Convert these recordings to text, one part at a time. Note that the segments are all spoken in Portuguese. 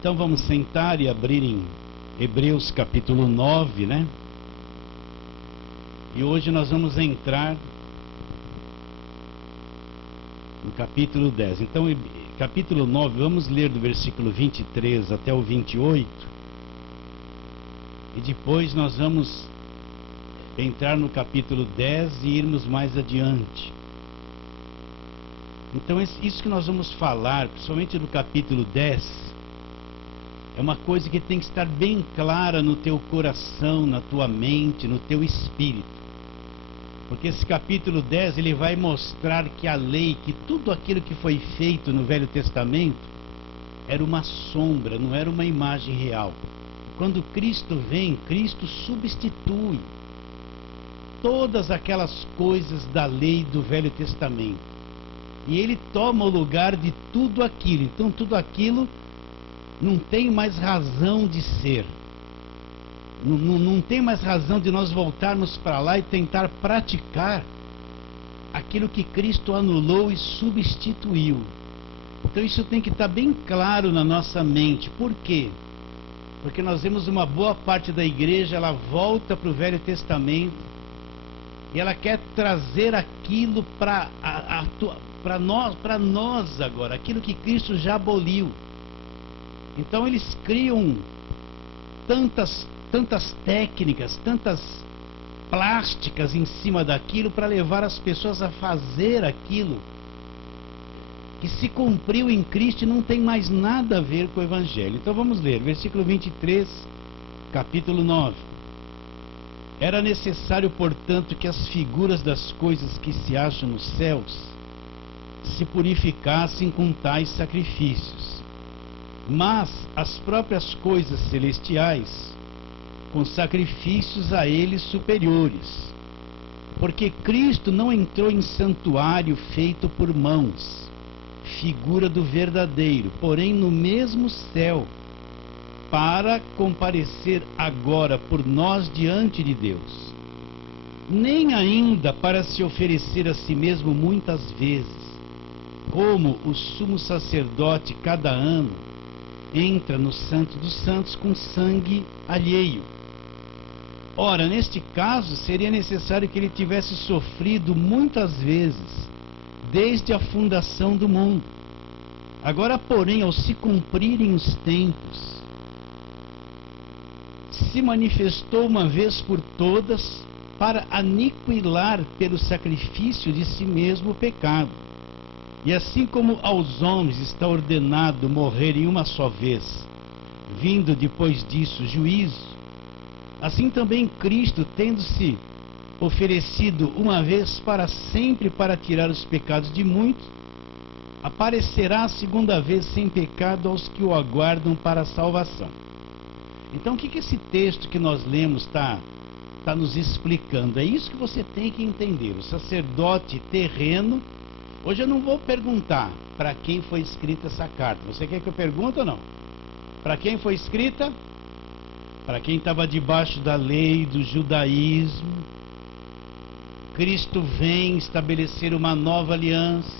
Então vamos sentar e abrir em Hebreus capítulo 9, né? E hoje nós vamos entrar no capítulo 10. Então, capítulo 9, vamos ler do versículo 23 até o 28. E depois nós vamos entrar no capítulo 10 e irmos mais adiante. Então, isso que nós vamos falar, principalmente do capítulo 10, é uma coisa que tem que estar bem clara no teu coração, na tua mente, no teu espírito. Porque esse capítulo 10, ele vai mostrar que a lei, que tudo aquilo que foi feito no Velho Testamento, era uma sombra, não era uma imagem real. Quando Cristo vem, Cristo substitui todas aquelas coisas da lei do Velho Testamento. E ele toma o lugar de tudo aquilo. Então tudo aquilo não tem mais razão de ser. Não tem mais razão de nós voltarmos para lá e tentar praticar aquilo que Cristo anulou e substituiu. Então isso tem que estar bem claro na nossa mente. Por quê? Porque nós vemos uma boa parte da igreja, ela volta para o Velho Testamento e ela quer trazer aquilo para nós agora, aquilo que Cristo já aboliu. Então eles criam tantas técnicas, tantas plásticas em cima daquilo para levar as pessoas a fazer aquilo que se cumpriu em Cristo e não tem mais nada a ver com o Evangelho. Então vamos ler, versículo 23, capítulo 9. Era necessário, portanto, que as figuras das coisas que se acham nos céus se purificassem com tais sacrifícios, mas as próprias coisas celestiais com sacrifícios a eles superiores, porque Cristo não entrou em santuário feito por mãos, figura do verdadeiro, porém no mesmo céu, para comparecer agora por nós diante de Deus, nem ainda para se oferecer a si mesmo muitas vezes, como o sumo sacerdote cada ano entra no Santo dos Santos com sangue alheio. Ora, neste caso, seria necessário que ele tivesse sofrido muitas vezes, desde a fundação do mundo. Agora, porém, ao se cumprirem os tempos, se manifestou uma vez por todas para aniquilar pelo sacrifício de si mesmo o pecado. E assim como aos homens está ordenado morrerem uma só vez, vindo depois disso juízo, assim também Cristo, tendo-se oferecido uma vez para sempre para tirar os pecados de muitos, aparecerá a segunda vez sem pecado aos que o aguardam para a salvação. Então o que esse texto que nós lemos está nos explicando? É isso que você tem que entender. O sacerdote terreno. Hoje eu não vou perguntar para quem foi escrita essa carta. Você quer que eu pergunte ou não? Para quem foi escrita? Para quem estava debaixo da lei, do judaísmo. Cristo vem estabelecer uma nova aliança.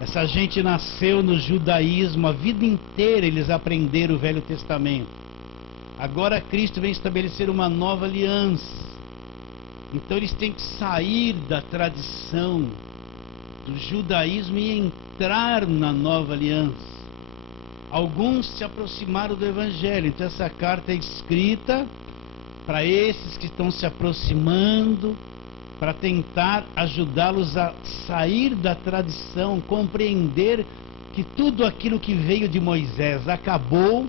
Essa gente nasceu no judaísmo, a vida inteira eles aprenderam o Velho Testamento. Agora Cristo vem estabelecer uma nova aliança. Então eles têm que sair da tradição do judaísmo e entrar na nova aliança. Alguns se aproximaram do Evangelho. Então essa carta é escrita para esses que estão se aproximando, para tentar ajudá-los a sair da tradição, compreender que tudo aquilo que veio de Moisés acabou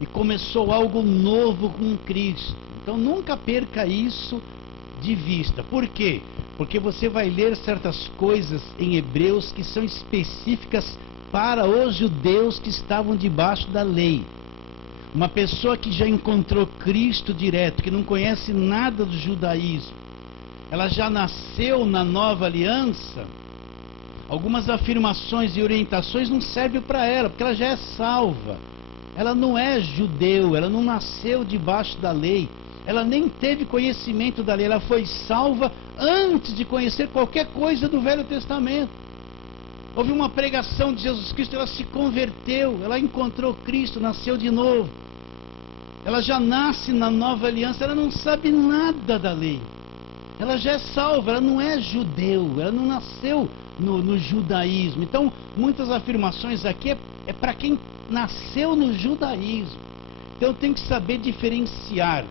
e começou algo novo com Cristo. Então nunca perca isso de vista. Por quê? Porque você vai ler certas coisas em Hebreus que são específicas para os judeus que estavam debaixo da lei. Uma pessoa que já encontrou Cristo direto, que não conhece nada do judaísmo, ela já nasceu na nova aliança, algumas afirmações e orientações não servem para ela, porque ela já é salva. Ela não é judeu, ela não nasceu debaixo da lei, ela nem teve conhecimento da lei, ela foi salva antes de conhecer qualquer coisa do Velho Testamento. Houve uma pregação de Jesus Cristo, ela se converteu, ela encontrou Cristo, nasceu de novo. Ela já nasce na nova aliança, ela não sabe nada da lei. Ela já é salva, ela não é judeu, ela não nasceu no judaísmo. Então, muitas afirmações aqui é para quem nasceu no judaísmo. Então, tem que saber diferenciar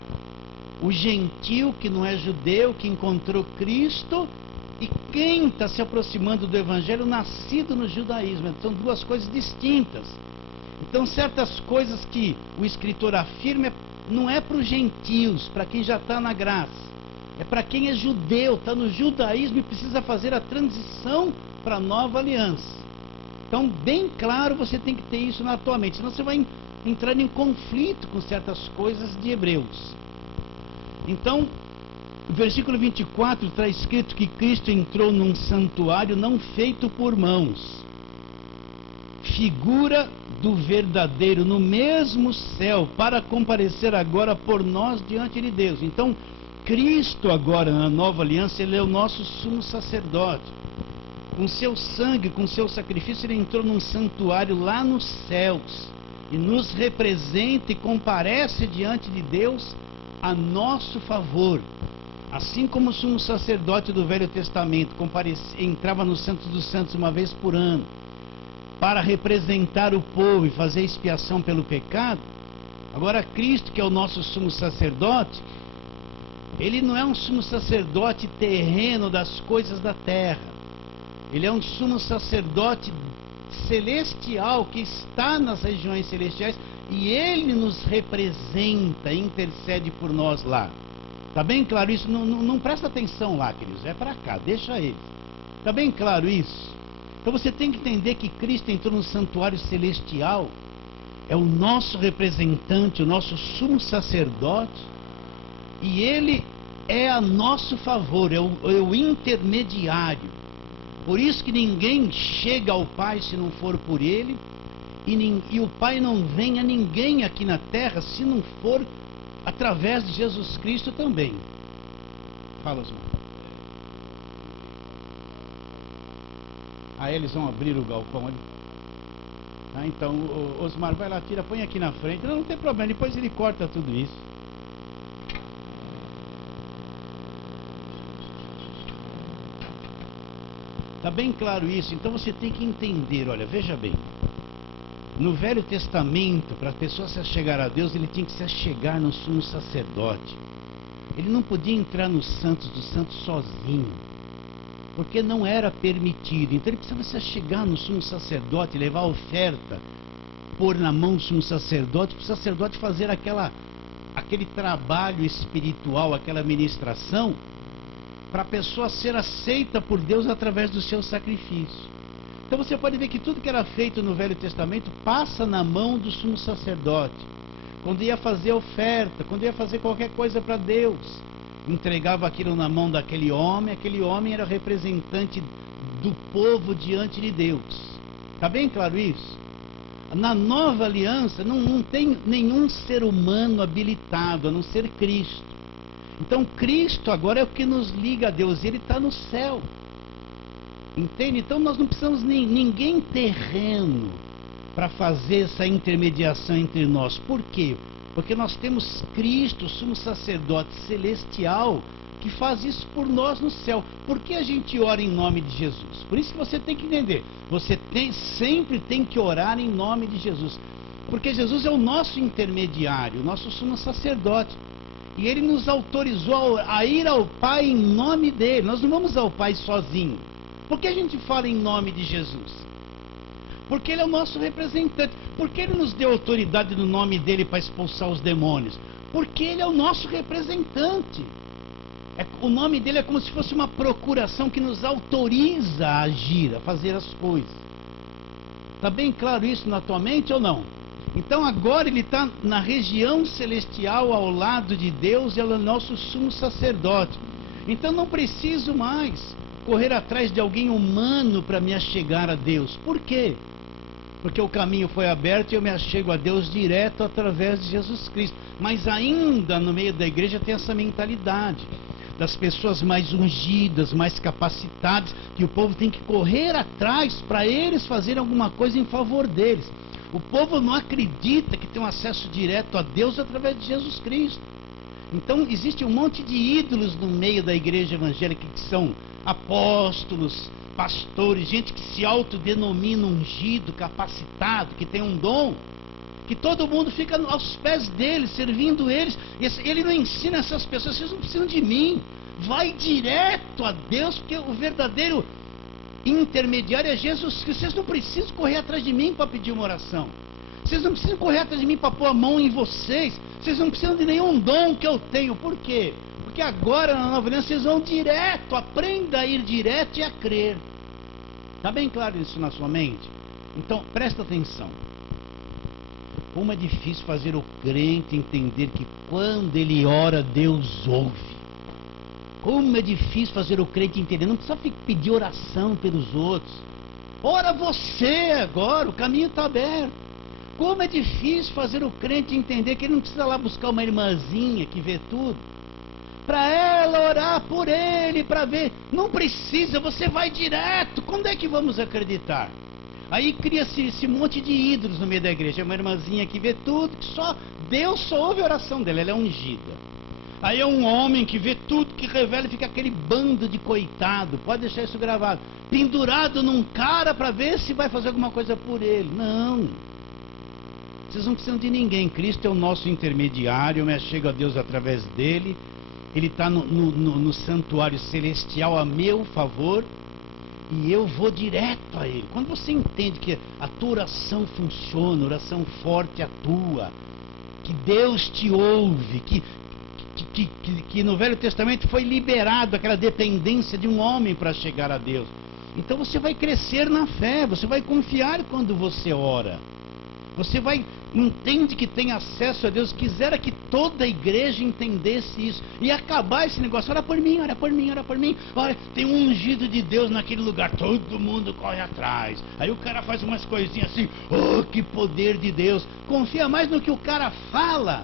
o gentil, que não é judeu, que encontrou Cristo, e quem está se aproximando do evangelho, nascido no judaísmo. São duas coisas distintas. Então, certas coisas que o escritor afirma não é para os gentios, para quem já está na graça. É para quem é judeu, está no judaísmo e precisa fazer a transição para a nova aliança. Então, bem claro, você tem que ter isso na tua mente, senão você vai entrar em conflito com certas coisas de Hebreus. Então, o versículo 24 está escrito que Cristo entrou num santuário não feito por mãos, figura do verdadeiro, no mesmo céu, para comparecer agora por nós diante de Deus. Então, Cristo agora, na nova aliança, ele é o nosso sumo sacerdote. Com seu sangue, com seu sacrifício, ele entrou num santuário lá nos céus e nos representa e comparece diante de Deus a nosso favor. Assim como o sumo sacerdote do Velho Testamento entrava no Santo dos Santos uma vez por ano para representar o povo e fazer expiação pelo pecado, agora Cristo, que é o nosso sumo sacerdote, ele não é um sumo sacerdote terreno das coisas da terra. Ele é um sumo sacerdote celestial que está nas regiões celestiais e ele nos representa, intercede por nós lá. Está bem claro isso? Não presta atenção lá, queridos. É para cá, deixa ele. Está bem claro isso? Então você tem que entender que Cristo entrou no santuário celestial, é o nosso representante, o nosso sumo sacerdote, e ele é a nosso favor, é o intermediário. Por isso que ninguém chega ao Pai se não for por ele, e o Pai não vem a ninguém aqui na terra se não for através de Jesus Cristo também. Fala, Osmar. Aí eles vão abrir o galpão ali. Ah, então, Osmar, vai lá, tira, põe aqui na frente. Não tem problema, depois ele corta tudo isso. Está bem claro isso? Então você tem que entender, olha, veja bem. No Velho Testamento, para a pessoa se achegar a Deus, ele tinha que se achegar no sumo sacerdote. Ele não podia entrar nos santos dos santos sozinho, porque não era permitido. Então ele precisava se achegar no sumo sacerdote, levar a oferta, pôr na mão do sumo sacerdote, para o sacerdote fazer aquele trabalho espiritual, aquela ministração, para a pessoa ser aceita por Deus através do seu sacrifício. Então você pode ver que tudo que era feito no Velho Testamento passa na mão do sumo sacerdote. Quando ia fazer oferta, quando ia fazer qualquer coisa para Deus, entregava aquilo na mão daquele homem era representante do povo diante de Deus. Está bem claro isso? Na nova aliança não tem nenhum ser humano habilitado, a não ser Cristo. Então Cristo agora é o que nos liga a Deus, e Ele está no céu. Entende? Então nós não precisamos ninguém terreno para fazer essa intermediação entre nós. Por quê? Porque nós temos Cristo, sumo sacerdote celestial, que faz isso por nós no céu. Por que a gente ora em nome de Jesus? Por isso que você tem que entender. Você sempre tem que orar em nome de Jesus. Porque Jesus é o nosso intermediário, o nosso sumo sacerdote. E Ele nos autorizou a ir ao Pai em nome dEle. Nós não vamos ao Pai sozinho. Por que a gente fala em nome de Jesus? Porque Ele é o nosso representante. Porque Ele nos deu autoridade no nome dEle para expulsar os demônios? Porque Ele é o nosso representante. O nome dEle é como se fosse uma procuração que nos autoriza a agir, a fazer as coisas. Está bem claro isso na tua mente ou não? Então agora Ele está na região celestial ao lado de Deus, e Ele é o nosso sumo sacerdote. Então não preciso mais correr atrás de alguém humano para me achegar a Deus. Por quê? Porque o caminho foi aberto e eu me achego a Deus direto através de Jesus Cristo. Mas ainda no meio da igreja tem essa mentalidade. das pessoas mais ungidas, mais capacitadas, que o povo tem que correr atrás para eles fazerem alguma coisa em favor deles. O povo não acredita que tem um acesso direto a Deus através de Jesus Cristo. Então existe um monte de ídolos no meio da igreja evangélica que são apóstolos, pastores, gente que se autodenomina ungido, capacitado, que tem um dom, que todo mundo fica aos pés dele, servindo eles. Ele não ensina essas pessoas: vocês não precisam de mim, vai direto a Deus, porque o verdadeiro intermediário é Jesus Cristo. Vocês não precisam correr atrás de mim para pedir uma oração, vocês não precisam correr atrás de mim para pôr a mão em vocês, vocês não precisam de nenhum dom que eu tenho. Por quê? Porque agora na nova aliança vocês vão direto, aprenda a ir direto e a crer. Está bem claro isso na sua mente? Então presta atenção. Como é difícil fazer o crente entender que quando ele ora, Deus ouve. Como é difícil fazer o crente entender. Não precisa pedir oração pelos outros. Ora você agora, o caminho está aberto. Como é difícil fazer o crente entender que ele não precisa lá buscar uma irmãzinha que vê tudo, para ela orar por ele, para ver. Não precisa, você vai direto. Quando é que vamos acreditar? Aí cria-se esse monte de ídolos no meio da igreja. É uma irmãzinha que vê tudo, que só Deus só ouve a oração dela, ela é ungida. Aí é um homem que vê tudo, que revela, e fica aquele bando de coitado, pode deixar isso gravado, pendurado num cara para ver se vai fazer alguma coisa por ele. Não, vocês não precisam de ninguém. Cristo é o nosso intermediário, eu me achego a Deus através dele. Ele está no santuário celestial a meu favor, e eu vou direto a ele. Quando você entende que a tua oração funciona, oração forte atua, que Deus te ouve, que no Velho Testamento foi liberado aquela dependência de um homem para chegar a Deus, então você vai crescer na fé, você vai confiar quando você ora. Você entende que tem acesso a Deus. Quisera que toda a igreja entendesse isso e acabar esse negócio: ora por mim, ora por mim, ora por mim. Olha, tem um ungido de Deus naquele lugar, todo mundo corre atrás. Aí o cara faz umas coisinhas assim: oh, que poder de Deus. Confia mais no que o cara fala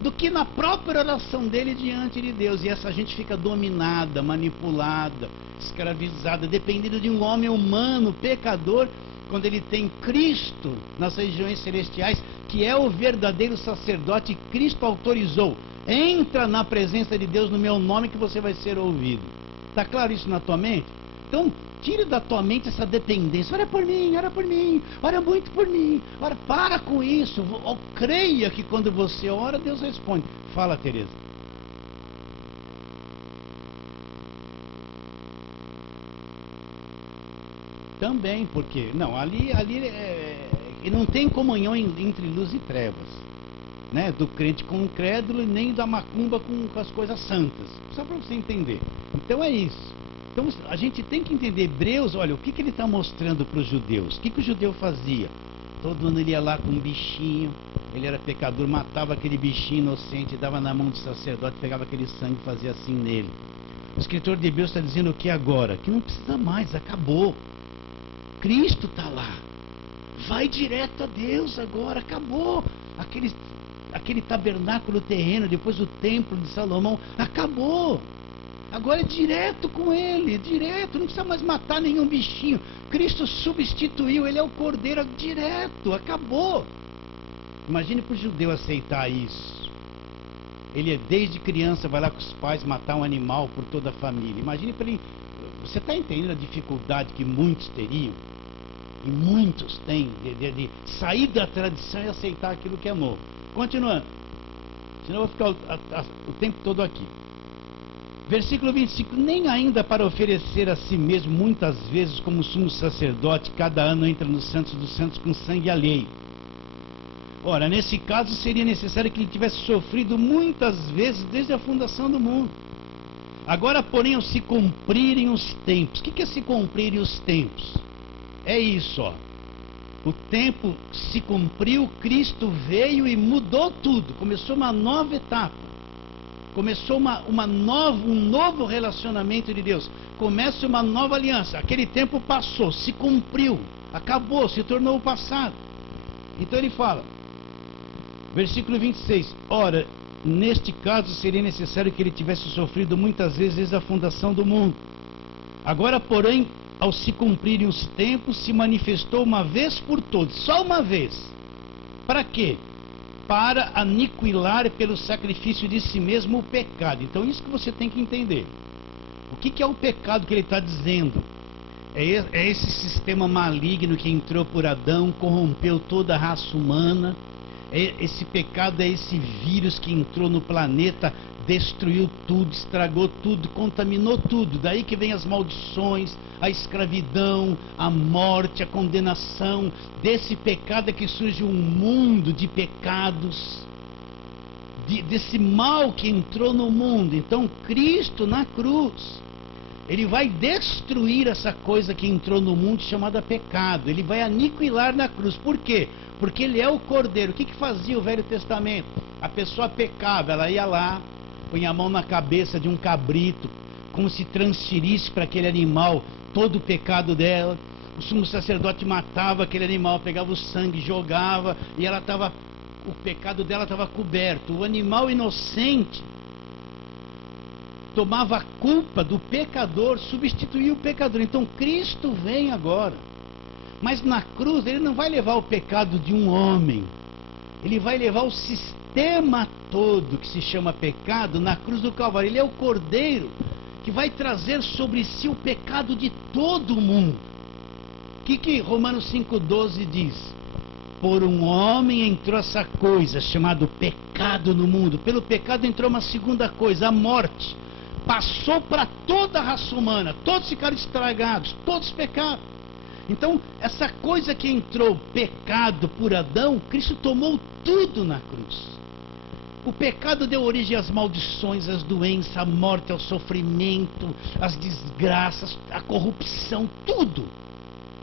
do que na própria oração dele diante de Deus. E essa gente fica dominada, manipulada, escravizada, dependendo de um homem humano, pecador, quando ele tem Cristo nas regiões celestiais, que é o verdadeiro sacerdote. Cristo autorizou: entra na presença de Deus no meu nome que você vai ser ouvido. Está claro isso na tua mente? Então tire da tua mente essa dependência: ora por mim, ora muito por mim, ora, para com isso. Creia que quando você ora, Deus responde. Fala, Tereza. Também, porque não, ali não tem comunhão entre luz e trevas, né? Do crente com o incrédulo, e nem da macumba com as coisas santas. Só para você entender. Então é isso. Então a gente tem que entender. Hebreus, olha, o que ele está mostrando para os judeus? O que o judeu fazia? Todo ano ele ia lá com um bichinho, ele era pecador, matava aquele bichinho inocente, dava na mão do sacerdote, pegava aquele sangue e fazia assim nele. O escritor de Hebreus está dizendo o que agora? Que não precisa mais, acabou. Cristo está lá, vai direto a Deus agora, acabou. Aquele tabernáculo terreno, depois o templo de Salomão, acabou. Agora é direto com ele, direto, não precisa mais matar nenhum bichinho. Cristo substituiu, ele é o cordeiro, direto, acabou. Imagine para o judeu aceitar isso. Ele desde criança vai lá com os pais matar um animal por toda a família. Imagine para ele. Você está entendendo a dificuldade que muitos teriam? E muitos têm de sair da tradição e aceitar aquilo que é novo. Continuando, senão eu vou ficar o tempo todo aqui. Versículo 25: nem ainda para oferecer a si mesmo muitas vezes como sumo sacerdote, cada ano entra no Santos dos Santos com sangue alheio. Ora, nesse caso seria necessário que ele tivesse sofrido muitas vezes desde a fundação do mundo. Agora, porém, ao se cumprirem os tempos. O que é se cumprirem os tempos? É isso, ó. O tempo se cumpriu, Cristo veio e mudou tudo. Começou uma nova etapa. Começou um novo relacionamento de Deus. Começa uma nova aliança. Aquele tempo passou, se cumpriu, acabou, se tornou o passado. Então ele fala, versículo 26: ora, neste caso seria necessário que ele tivesse sofrido muitas vezes desde a fundação do mundo. Agora, porém, ao se cumprirem os tempos, se manifestou uma vez por todas, só uma vez. Para quê? Para aniquilar pelo sacrifício de si mesmo o pecado. Então, isso que você tem que entender. O que é o pecado que ele está dizendo? É esse sistema maligno que entrou por Adão, corrompeu toda a raça humana. Esse pecado é esse vírus que entrou no planeta, destruiu tudo, estragou tudo, contaminou tudo. Daí que vem as maldições, a escravidão, a morte, a condenação. Desse pecado é que surge um mundo de pecados, desse mal que entrou no mundo. Então Cristo na cruz, ele vai destruir essa coisa que entrou no mundo chamada pecado. Ele vai aniquilar na cruz. Por quê? Porque ele é o Cordeiro. O que fazia o Velho Testamento? A pessoa pecava, ela ia lá, punha a mão na cabeça de um cabrito, como se transferisse para aquele animal todo o pecado dela. O sumo sacerdote matava aquele animal, pegava o sangue, jogava, e o pecado dela estava coberto. O animal inocente tomava a culpa do pecador, substituía o pecador. Então Cristo vem agora, mas na cruz ele não vai levar o pecado de um homem, ele vai levar o sistema todo que se chama pecado na cruz do Calvário. Ele é o Cordeiro que vai trazer sobre si o pecado de todo mundo. O que Romanos 5,12 diz? Por um homem entrou essa coisa chamada pecado no mundo. Pelo pecado entrou uma segunda coisa, a morte. Passou para toda a raça humana, todos ficaram estragados, todos pecaram. Então, essa coisa que entrou, pecado por Adão, Cristo tomou tudo na cruz. O pecado deu origem às maldições, às doenças, à morte, ao sofrimento, às desgraças, à corrupção, tudo.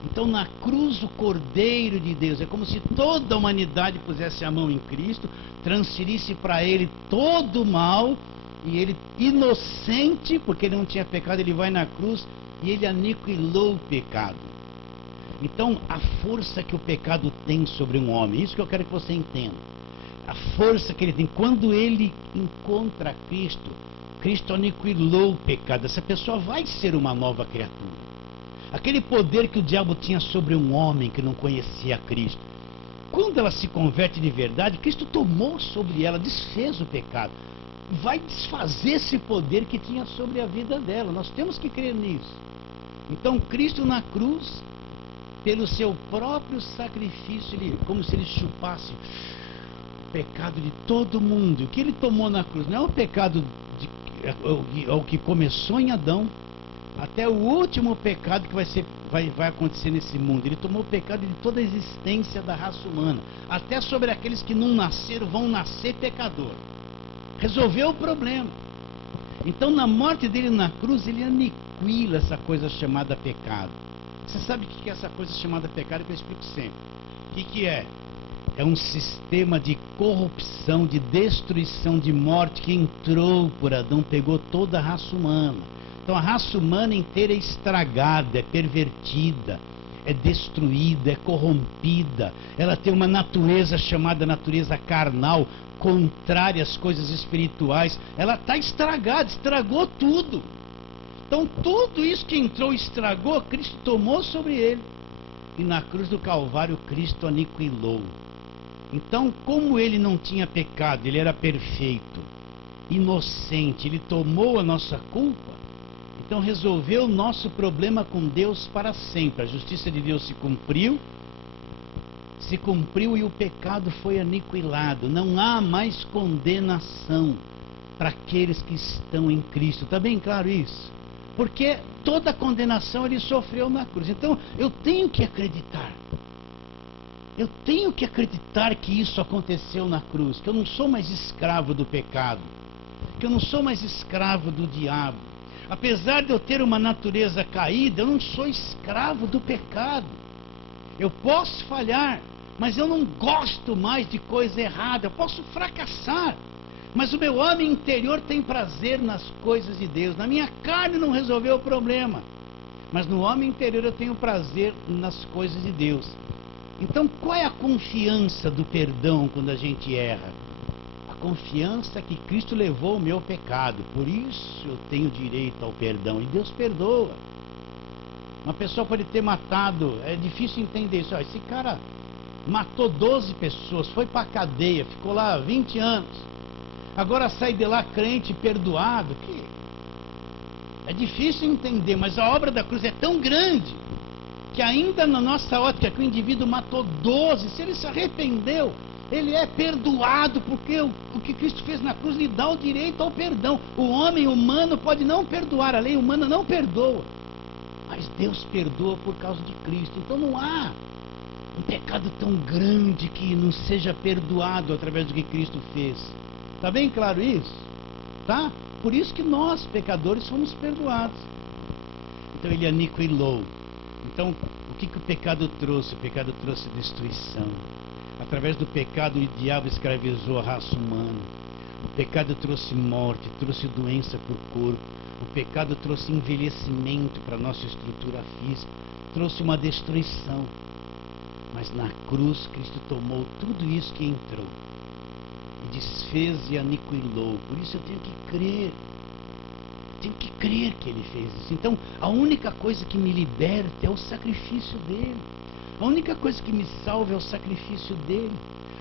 Então, na cruz, o Cordeiro de Deus, é como se toda a humanidade pusesse a mão em Cristo, transferisse para ele todo o mal. E ele, inocente, porque ele não tinha pecado, ele vai na cruz e ele aniquilou o pecado. Então, a força que o pecado tem sobre um homem, isso que eu quero que você entenda. A força que ele tem, quando ele encontra Cristo, Cristo aniquilou o pecado. Essa pessoa vai ser uma nova criatura. Aquele poder que o diabo tinha sobre um homem que não conhecia Cristo, quando ela se converte de verdade, Cristo tomou sobre ela, desfez o pecado. Vai desfazer esse poder que tinha sobre a vida dela. Nós temos que crer nisso. Então Cristo na cruz, pelo seu próprio sacrifício, como se ele chupasse o pecado de todo mundo. O que ele tomou na cruz não é o pecado o que começou em Adão, até o último pecado que vai acontecer nesse mundo. Ele tomou o pecado de toda a existência da raça humana, até sobre aqueles que não nasceram, vão nascer pecador. Resolveu o problema. Então, na morte dele na cruz, ele aniquila essa coisa chamada pecado. Você sabe o que é essa coisa chamada pecado, que eu explico sempre. O que é? É um sistema de corrupção, de destruição, de morte que entrou por Adão, pegou toda a raça humana. Então, a raça humana inteira é estragada, é pervertida, é destruída, é corrompida. Ela tem uma natureza chamada natureza carnal, contrária às coisas espirituais. Ela está estragada, estragou tudo. Então tudo isso que entrou e estragou, Cristo tomou sobre ele, e na cruz do Calvário Cristo aniquilou. Então, como ele não tinha pecado, ele era perfeito, inocente, ele tomou a nossa culpa, então resolveu o nosso problema com Deus para sempre. A justiça de Deus se cumpriu e o pecado foi aniquilado. Não há mais condenação para aqueles que estão em Cristo. Está bem claro isso? Porque toda a condenação ele sofreu na cruz. Então eu tenho que acreditar. Eu tenho que acreditar que isso aconteceu na cruz. Que eu não sou mais escravo do pecado. Que eu não sou mais escravo do diabo. Apesar de eu ter uma natureza caída, eu não sou escravo do pecado. Eu posso falhar, mas eu não gosto mais de coisa errada. Eu posso fracassar, mas o meu homem interior tem prazer nas coisas de Deus. Na minha carne não resolveu o problema, mas no homem interior eu tenho prazer nas coisas de Deus. Então, qual é a confiança do perdão quando a gente erra? A confiança que Cristo levou o meu pecado, por isso eu tenho direito ao perdão, e Deus perdoa. Uma pessoa pode ter matado, é difícil entender isso. Esse cara matou 12 pessoas, foi para a cadeia, ficou lá 20 anos, agora sai de lá crente, perdoado. É difícil entender, mas a obra da cruz é tão grande que ainda na nossa ótica que o indivíduo matou 12, se ele se arrependeu, ele é perdoado, porque o que Cristo fez na cruz lhe dá o direito ao perdão. O homem humano pode não perdoar, a lei humana não perdoa, mas Deus perdoa por causa de Cristo. Então não há um pecado tão grande que não seja perdoado através do que Cristo fez. Está bem claro isso? Tá? Por isso que nós, pecadores, somos perdoados. Então ele aniquilou. Então, o que o pecado trouxe? O pecado trouxe destruição. Através do pecado, o diabo escravizou a raça humana. O pecado trouxe morte, trouxe doença para o corpo. O pecado trouxe envelhecimento para a nossa estrutura física. Trouxe uma destruição. Mas na cruz, Cristo tomou tudo isso que entrou. E desfez e aniquilou. Por isso eu tenho que crer. Tenho que crer que Ele fez isso. Então, a única coisa que me liberta é o sacrifício dEle. A única coisa que me salva é o sacrifício dEle.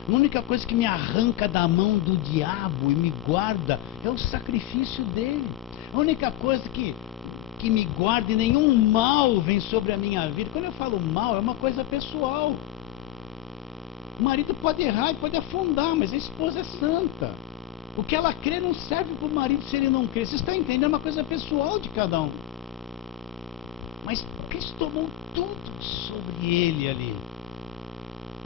A única coisa que me arranca da mão do diabo e me guarda é o sacrifício dEle. A única coisa que me guarda e nenhum mal vem sobre a minha vida. Quando eu falo mal, é uma coisa pessoal. O marido pode errar e pode afundar, mas a esposa é santa. O que ela crê não serve para o marido se ele não crê. Vocês estão entendendo? É uma coisa pessoal de cada um. Mas Cristo tomou tudo sobre ele ali.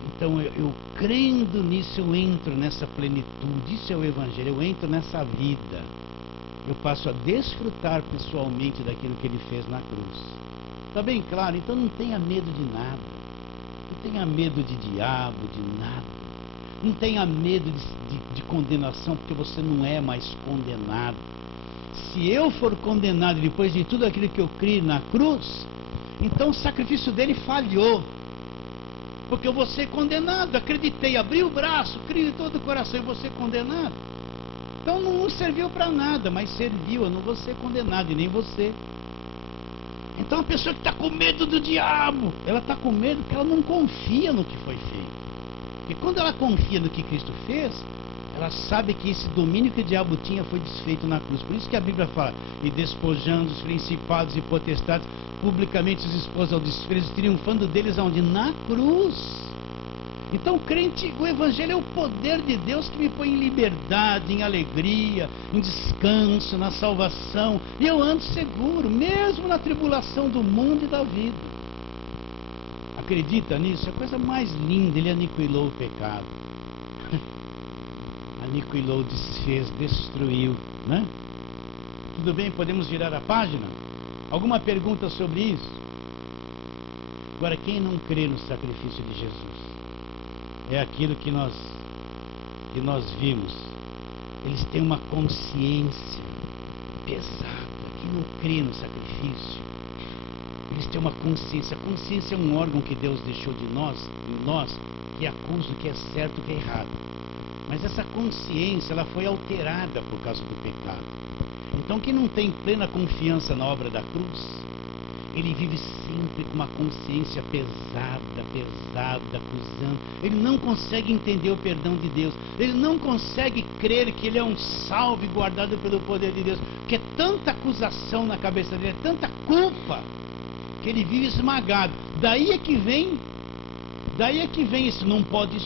Então eu crendo nisso, eu entro nessa plenitude. Isso é o Evangelho. Eu entro nessa vida. Eu passo a desfrutar pessoalmente daquilo que ele fez na cruz. Está bem claro? Então não tenha medo de nada. Não tenha medo de diabo, de nada. Não tenha medo de condenação, porque você não é mais condenado. Se eu for condenado depois de tudo aquilo que eu criei na cruz, então o sacrifício dele falhou. Porque eu vou ser condenado. Acreditei, abri o braço, criei de todo o coração e vou ser condenado. Então não serviu para nada, mas serviu. Eu não vou ser condenado e nem você. Então a pessoa que está com medo do diabo, ela está com medo porque ela não confia no que foi feito. E quando ela confia no que Cristo fez, ela sabe que esse domínio que o diabo tinha foi desfeito na cruz. Por isso que a Bíblia fala, e despojando os principados e potestades, publicamente os expôs ao desprezo, triunfando deles aonde? Na cruz. Então, crente, o Evangelho é o poder de Deus que me põe em liberdade, em alegria, em descanso, na salvação. E eu ando seguro, mesmo na tribulação do mundo e da vida. Acredita nisso? É a coisa mais linda. Ele aniquilou o pecado. Aniquilou, desfez, destruiu, né? Tudo bem? Podemos virar a página? Alguma pergunta sobre isso? Agora, quem não crê no sacrifício de Jesus? É aquilo que nós vimos. Eles têm uma consciência pesada. Quem não crê no sacrifício, eles têm uma consciência. A consciência é um órgão que Deus deixou em nós, que acusa o que é certo e o que é errado. Mas essa consciência, ela foi alterada por causa do pecado. Então quem não tem plena confiança na obra da cruz, ele vive sempre com uma consciência pesada, acusando. Ele não consegue entender o perdão de Deus. Ele não consegue crer que ele é um salvo guardado pelo poder de Deus. Porque é tanta acusação na cabeça dele, é tanta culpa, que ele vive esmagado. Daí é que vem isso não pode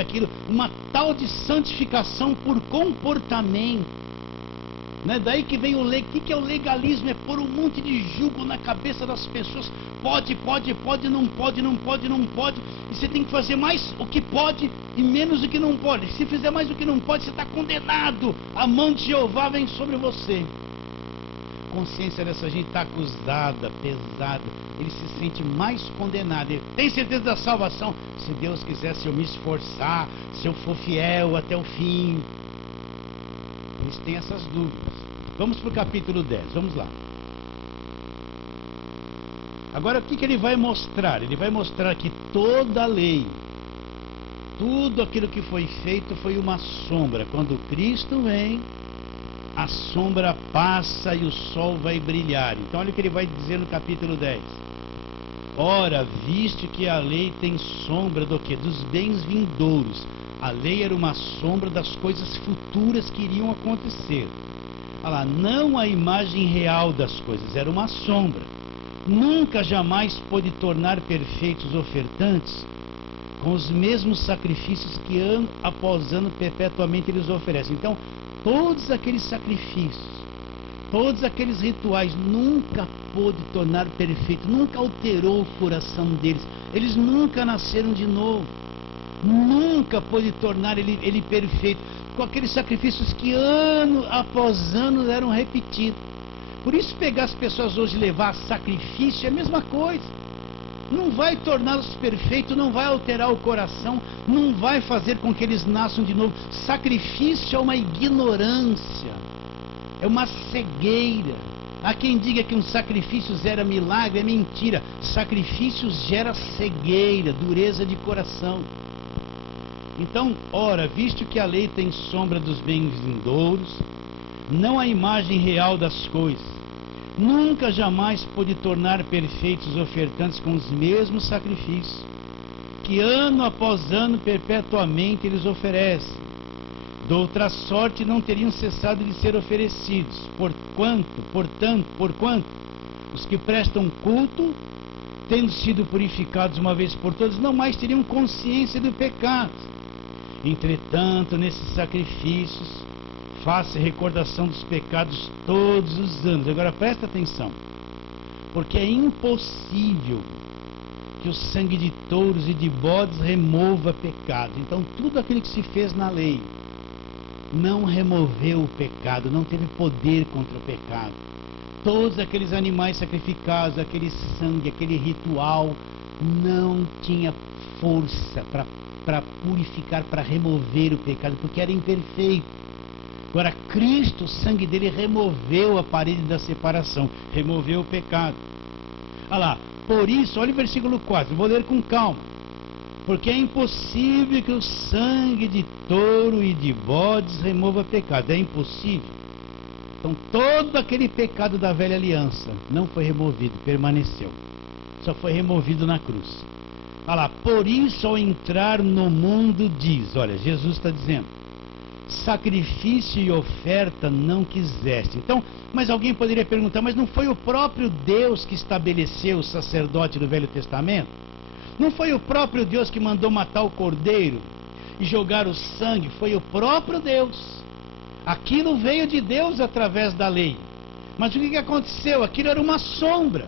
aquilo. Uma tal de santificação por comportamento. Né? Daí que vem o que é o legalismo? É pôr um monte de jugo na cabeça das pessoas. Pode, não pode. E você tem que fazer mais o que pode e menos o que não pode. Se fizer mais o que não pode, você está condenado. A mão de Jeová vem sobre você. A consciência dessa gente está acusada, pesada. Ele se sente mais condenado. Ele tem certeza da salvação? Se Deus quiser, se eu me esforçar, se eu for fiel até o fim. Eles têm essas dúvidas. Vamos para o capítulo 10, vamos lá. Agora o que ele vai mostrar? Ele vai mostrar que toda lei tudo aquilo que foi feito foi uma sombra. Quando Cristo vem, a sombra passa e o sol vai brilhar. Então olha o que ele vai dizer no capítulo 10. Ora, visto que a lei tem sombra do quê? Dos bens vindouros. A lei era uma sombra das coisas futuras que iriam acontecer. Olha lá, não a imagem real das coisas, era uma sombra. Nunca jamais pôde tornar perfeitos os ofertantes com os mesmos sacrifícios que ano após ano perpetuamente eles oferecem. Então, todos aqueles sacrifícios, todos aqueles rituais nunca pôde tornar perfeito, nunca alterou o coração deles. Eles nunca nasceram de novo, nunca pôde tornar ele perfeito, com aqueles sacrifícios que ano após ano eram repetidos. Por isso, pegar as pessoas hoje e levar a sacrifício é a mesma coisa. Não vai torná-los perfeitos, não vai alterar o coração, não vai fazer com que eles nasçam de novo. Sacrifício é uma ignorância, é uma cegueira. Há quem diga que um sacrifício gera milagre, é mentira. Sacrifício gera cegueira, dureza de coração. Então, ora, visto que a lei tem sombra dos bens vindouros, não a imagem real das coisas, nunca jamais pôde tornar perfeitos os ofertantes com os mesmos sacrifícios que ano após ano perpetuamente eles oferecem. De outra sorte não teriam cessado de ser oferecidos, porquanto os que prestam culto, tendo sido purificados uma vez por todas, não mais teriam consciência do pecado. Entretanto, nesses sacrifícios faça recordação dos pecados todos os anos. Agora presta atenção, porque é impossível que o sangue de touros e de bodes remova pecado. Então tudo aquilo que se fez na lei não removeu o pecado, não teve poder contra o pecado. Todos aqueles animais sacrificados, aquele sangue, aquele ritual, não tinha força para purificar, para remover o pecado, porque era imperfeito. Agora Cristo, o sangue dele removeu a parede da separação, removeu o pecado. Olha lá, por isso, olha o versículo 4, vou ler com calma. Porque é impossível que o sangue de touro e de bodes remova pecado. É impossível. Então todo aquele pecado da velha aliança não foi removido, permaneceu. Só foi removido na cruz. Olha lá, por isso ao entrar no mundo diz, olha, Jesus está dizendo, sacrifício e oferta não quiseste. Então, mas alguém poderia perguntar, mas não foi o próprio Deus que estabeleceu o sacerdote do Velho Testamento? Não foi o próprio Deus que mandou matar o cordeiro e jogar o sangue? Foi o próprio Deus. Aquilo veio de Deus através da lei. Mas o que aconteceu? Aquilo era uma sombra.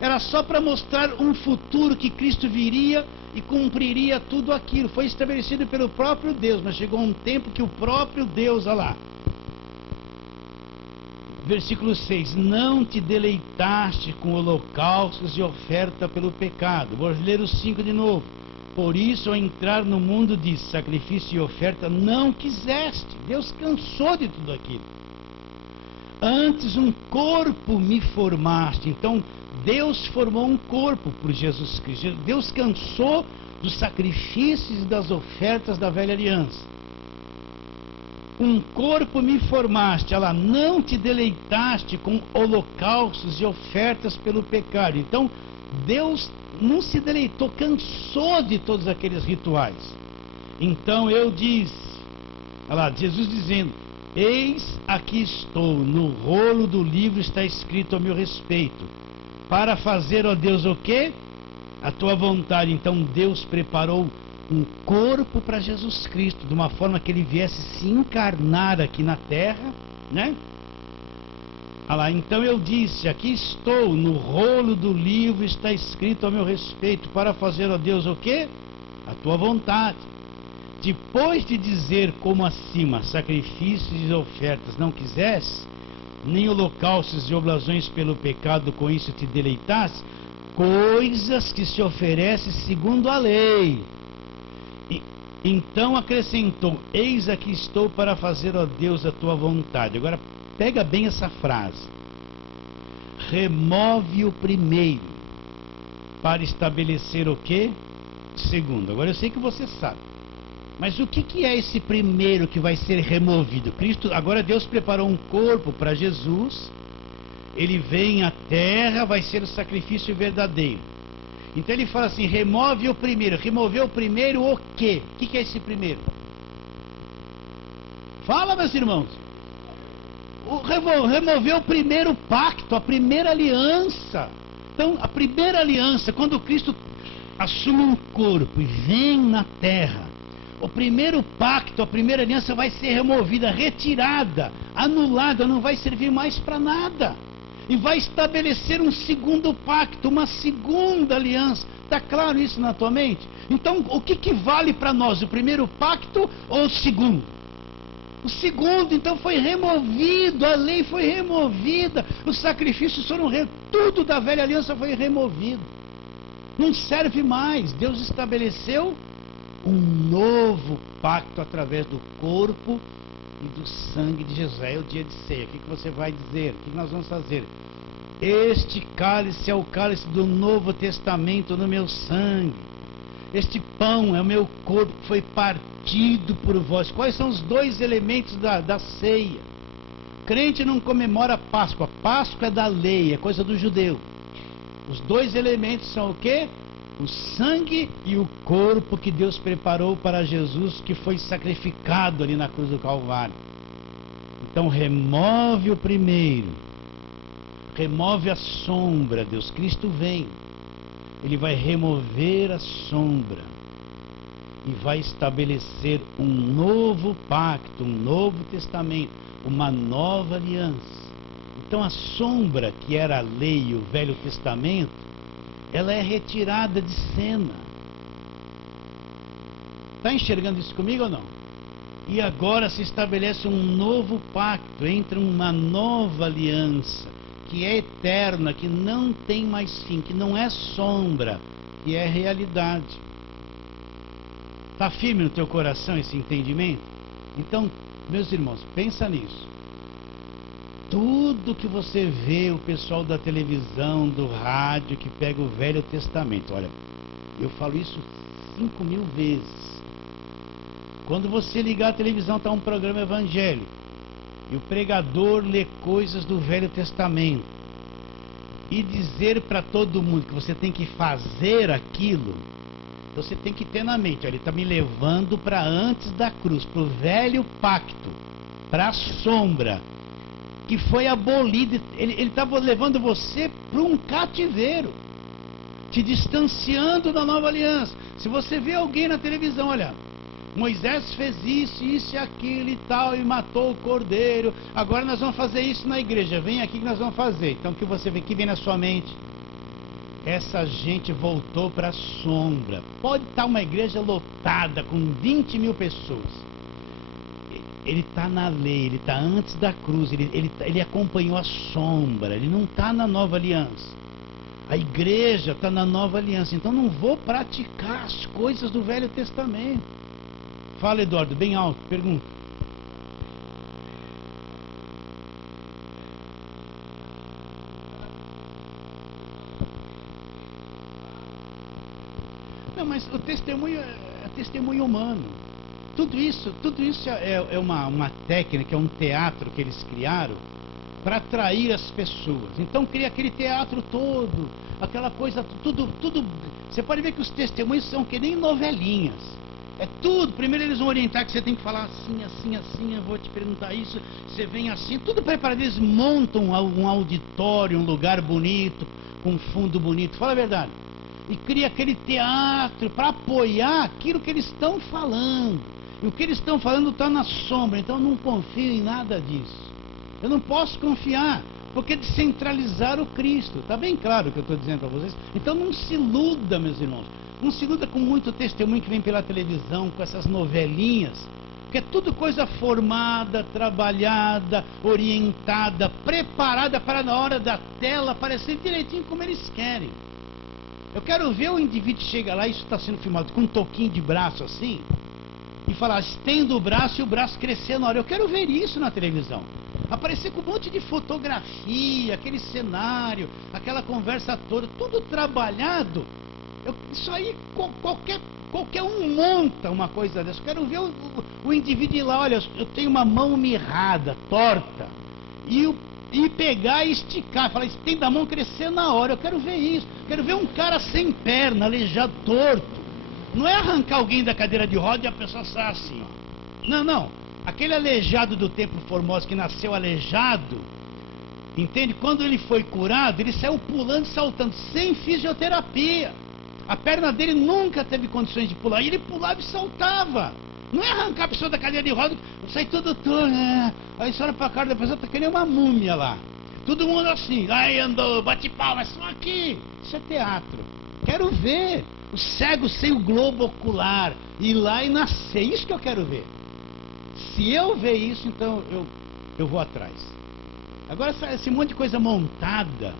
Era só para mostrar um futuro que Cristo viria e cumpriria tudo aquilo. Foi estabelecido pelo próprio Deus, mas chegou um tempo que o próprio Deus, olha lá, versículo 6, não te deleitaste com holocaustos e oferta pelo pecado. Vou ler o 5 de novo. Por isso, ao entrar no mundo de sacrifício e oferta, não quiseste. Deus cansou de tudo aquilo. Antes um corpo me formaste. Então, Deus formou um corpo por Jesus Cristo. Deus cansou dos sacrifícios e das ofertas da velha aliança. Um corpo me formaste, ela não te deleitaste com holocaustos e ofertas pelo pecado. Então, Deus não se deleitou, cansou de todos aqueles rituais. Então eu disse, olha lá, Jesus dizendo, eis aqui estou, no rolo do livro está escrito a meu respeito, para fazer, ó Deus, o quê? A tua vontade. Então Deus preparou um corpo para Jesus Cristo, de uma forma que ele viesse se encarnar aqui na terra, né? Olha lá, então eu disse, aqui estou, no rolo do livro está escrito a meu respeito, para fazer, ó Deus, o quê? A tua vontade. Depois de dizer como acima, sacrifícios e ofertas não quisesse, nem holocaustos e oblações pelo pecado, com isso te deleitasse, coisas que se oferecem segundo a lei. Então acrescentou, eis aqui estou para fazer, ó Deus, a tua vontade. Agora pega bem essa frase. Remove o primeiro para estabelecer o quê? O segundo. Agora eu sei que você sabe. Mas o que é esse primeiro que vai ser removido? Cristo, agora Deus preparou um corpo para Jesus. Ele vem à terra, vai ser o sacrifício verdadeiro. Então ele fala assim, remove o primeiro. Removeu o primeiro o quê? O que é esse primeiro? Fala, meus irmãos. Removeu o primeiro pacto, a primeira aliança. Então, a primeira aliança, quando Cristo assume um corpo e vem na terra, o primeiro pacto, a primeira aliança vai ser removida, retirada, anulada, não vai servir mais para nada. E vai estabelecer um segundo pacto, uma segunda aliança. Está claro isso na tua mente? Então, o que vale para nós? O primeiro pacto ou o segundo? O segundo, então, foi removido, a lei foi removida, os sacrifícios foram tudo da velha aliança foi removido. Não serve mais. Deus estabeleceu um novo pacto através do corpo e do sangue de Jesus. É o dia de ceia. O que você vai dizer? O que nós vamos fazer? Este cálice é o cálice do Novo Testamento no meu sangue. Este pão é o meu corpo que foi partido por vós. Quais são os dois elementos da ceia? Crente não comemora Páscoa. Páscoa é da lei, é coisa do judeu. Os dois elementos são o quê? O sangue e o corpo que Deus preparou para Jesus, que foi sacrificado ali na cruz do Calvário. Então remove o primeiro, remove a sombra. Deus, Cristo vem, Ele vai remover a sombra e vai estabelecer um novo pacto, um novo testamento, uma nova aliança. Então a sombra, que era a lei e o Velho Testamento, ela é retirada de cena. Está enxergando isso comigo ou não? E agora se estabelece um novo pacto, entra uma nova aliança, que é eterna, que não tem mais fim, que não é sombra, que é realidade. Está firme no teu coração esse entendimento? Então, meus irmãos, pensa nisso. Tudo que você vê, o pessoal da televisão, do rádio, que pega o Velho Testamento, olha, eu falo isso 5.000 vezes. Quando você ligar a televisão, está um programa evangélico, e o pregador lê coisas do Velho Testamento, e dizer para todo mundo que você tem que fazer aquilo, você tem que ter na mente, olha, ele está me levando para antes da cruz, para o velho pacto, para a sombra, que foi abolido. Ele estava levando você para um cativeiro, te distanciando da nova aliança. Se você vê alguém na televisão, olha, Moisés fez isso e aquilo e tal, e matou o cordeiro, agora nós vamos fazer isso na igreja, vem aqui que nós vamos fazer. Então o que você vê, que vem na sua mente? Essa gente voltou para a sombra. Pode estar uma igreja lotada com 20.000 pessoas, ele está na lei, ele está antes da cruz, ele acompanhou a sombra, ele não está na nova aliança. A igreja está na nova aliança, então não vou praticar as coisas do Velho Testamento. Fala, Eduardo, bem alto, pergunta. Não, mas o testemunho é testemunho humano. Tudo isso é uma técnica, é um teatro que eles criaram para atrair as pessoas. Então cria aquele teatro todo, aquela coisa, tudo. Você pode ver que os testemunhos são que nem novelinhas. É tudo. Primeiro eles vão orientar que você tem que falar assim, eu vou te perguntar isso, você vem assim, tudo preparado. Eles montam um auditório, um lugar bonito, com um fundo bonito. Fala a verdade. E cria aquele teatro para apoiar aquilo que eles estão falando. E o que eles estão falando está na sombra, então eu não confio em nada disso. Eu não posso confiar, porque descentralizaram o Cristo. Está bem claro o que eu estou dizendo para vocês? Então não se iluda, meus irmãos. Não se iluda com muito testemunho que vem pela televisão, com essas novelinhas, que é tudo coisa formada, trabalhada, orientada, preparada para na hora da tela aparecer direitinho como eles querem. Eu quero ver o indivíduo chega lá, isso está sendo filmado com um toquinho de braço assim, e falar, estenda o braço e o braço crescer na hora. Eu quero ver isso na televisão. Aparecer com um monte de fotografia, aquele cenário, aquela conversa toda, tudo trabalhado. Isso aí, qualquer Qualquer um monta uma coisa dessa. Eu quero ver o indivíduo ir lá, olha, eu tenho uma mão mirrada, torta, e pegar e esticar, falar, tem da mão crescer na hora. Eu quero ver isso. Quero ver um cara sem perna, aleijado, torto. Não é arrancar alguém da cadeira de roda e a pessoa sai assim, ó. Não, não. Aquele aleijado do Templo Formosa que nasceu aleijado, entende? Quando ele foi curado, ele saiu pulando, saltando, sem fisioterapia. A perna dele nunca teve condições de pular, e ele pulava e saltava. Não é arrancar a pessoa da cadeira de roda, sai todo torto, né? Aí você olha pra cara da pessoa, tá que nem uma múmia lá. Todo mundo assim, aí andou, bate palmas, só aqui. Isso é teatro. Quero ver o cego sem o globo ocular, ir lá e nascer. Isso que eu quero ver. Se eu ver isso, então eu vou atrás. Agora, esse monte de coisa montada,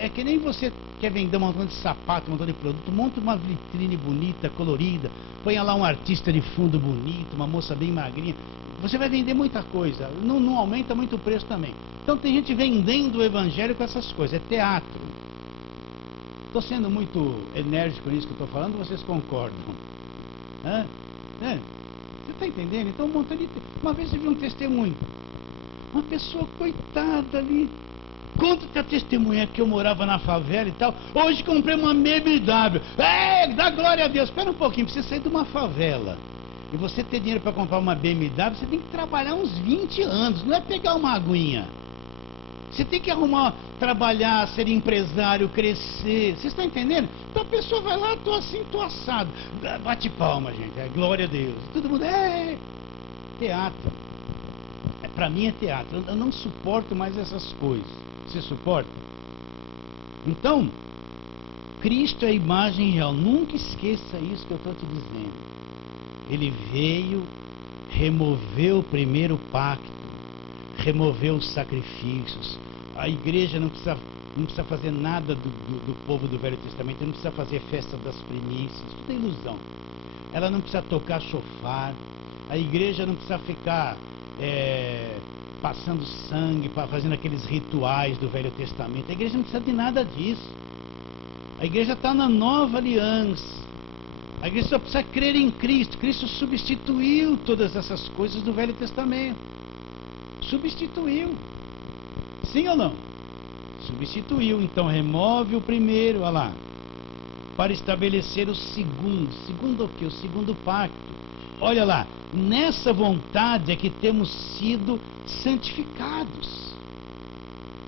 é que nem você quer vender um montão de sapato, um montão de produto, monta uma vitrine bonita, colorida, põe lá um artista de fundo bonito, uma moça bem magrinha, você vai vender muita coisa, não aumenta muito o preço também. Então tem gente vendendo o evangelho com essas coisas, é teatro. Estou sendo muito enérgico nisso que estou falando, vocês concordam? Você está entendendo? Então, uma vez eu vi um testemunho, uma pessoa coitada ali, conta que a testemunha que eu morava na favela e tal, hoje comprei uma BMW, dá glória a Deus. Espera um pouquinho, pra você sair de uma favela e você ter dinheiro para comprar uma BMW, você tem que trabalhar uns 20 anos, não é pegar uma aguinha. Você tem que trabalhar, ser empresário, crescer. Vocês estão entendendo? Então a pessoa vai lá, tô assim, tô assado. Bate palma, gente. Glória a Deus. Todo mundo, teatro. Pra mim é teatro. Eu não suporto mais essas coisas. Você suporta? Então, Cristo é a imagem real. Nunca esqueça isso que eu estou te dizendo. Ele veio, removeu o primeiro pacto, removeu os sacrifícios. A igreja não precisa fazer nada do povo do Velho Testamento, não precisa fazer festa das primícias, tudo é ilusão. Ela não precisa tocar chofar, a igreja não precisa ficar passando sangue, fazendo aqueles rituais do Velho Testamento. A igreja não precisa de nada disso. A igreja está na nova aliança. A igreja só precisa crer em Cristo. Cristo substituiu todas essas coisas do Velho Testamento. Substituiu. Sim ou não? Substituiu. Então remove o primeiro, olha lá, para estabelecer o segundo. Segundo o quê? O segundo pacto. Olha lá, nessa vontade é que temos sido santificados,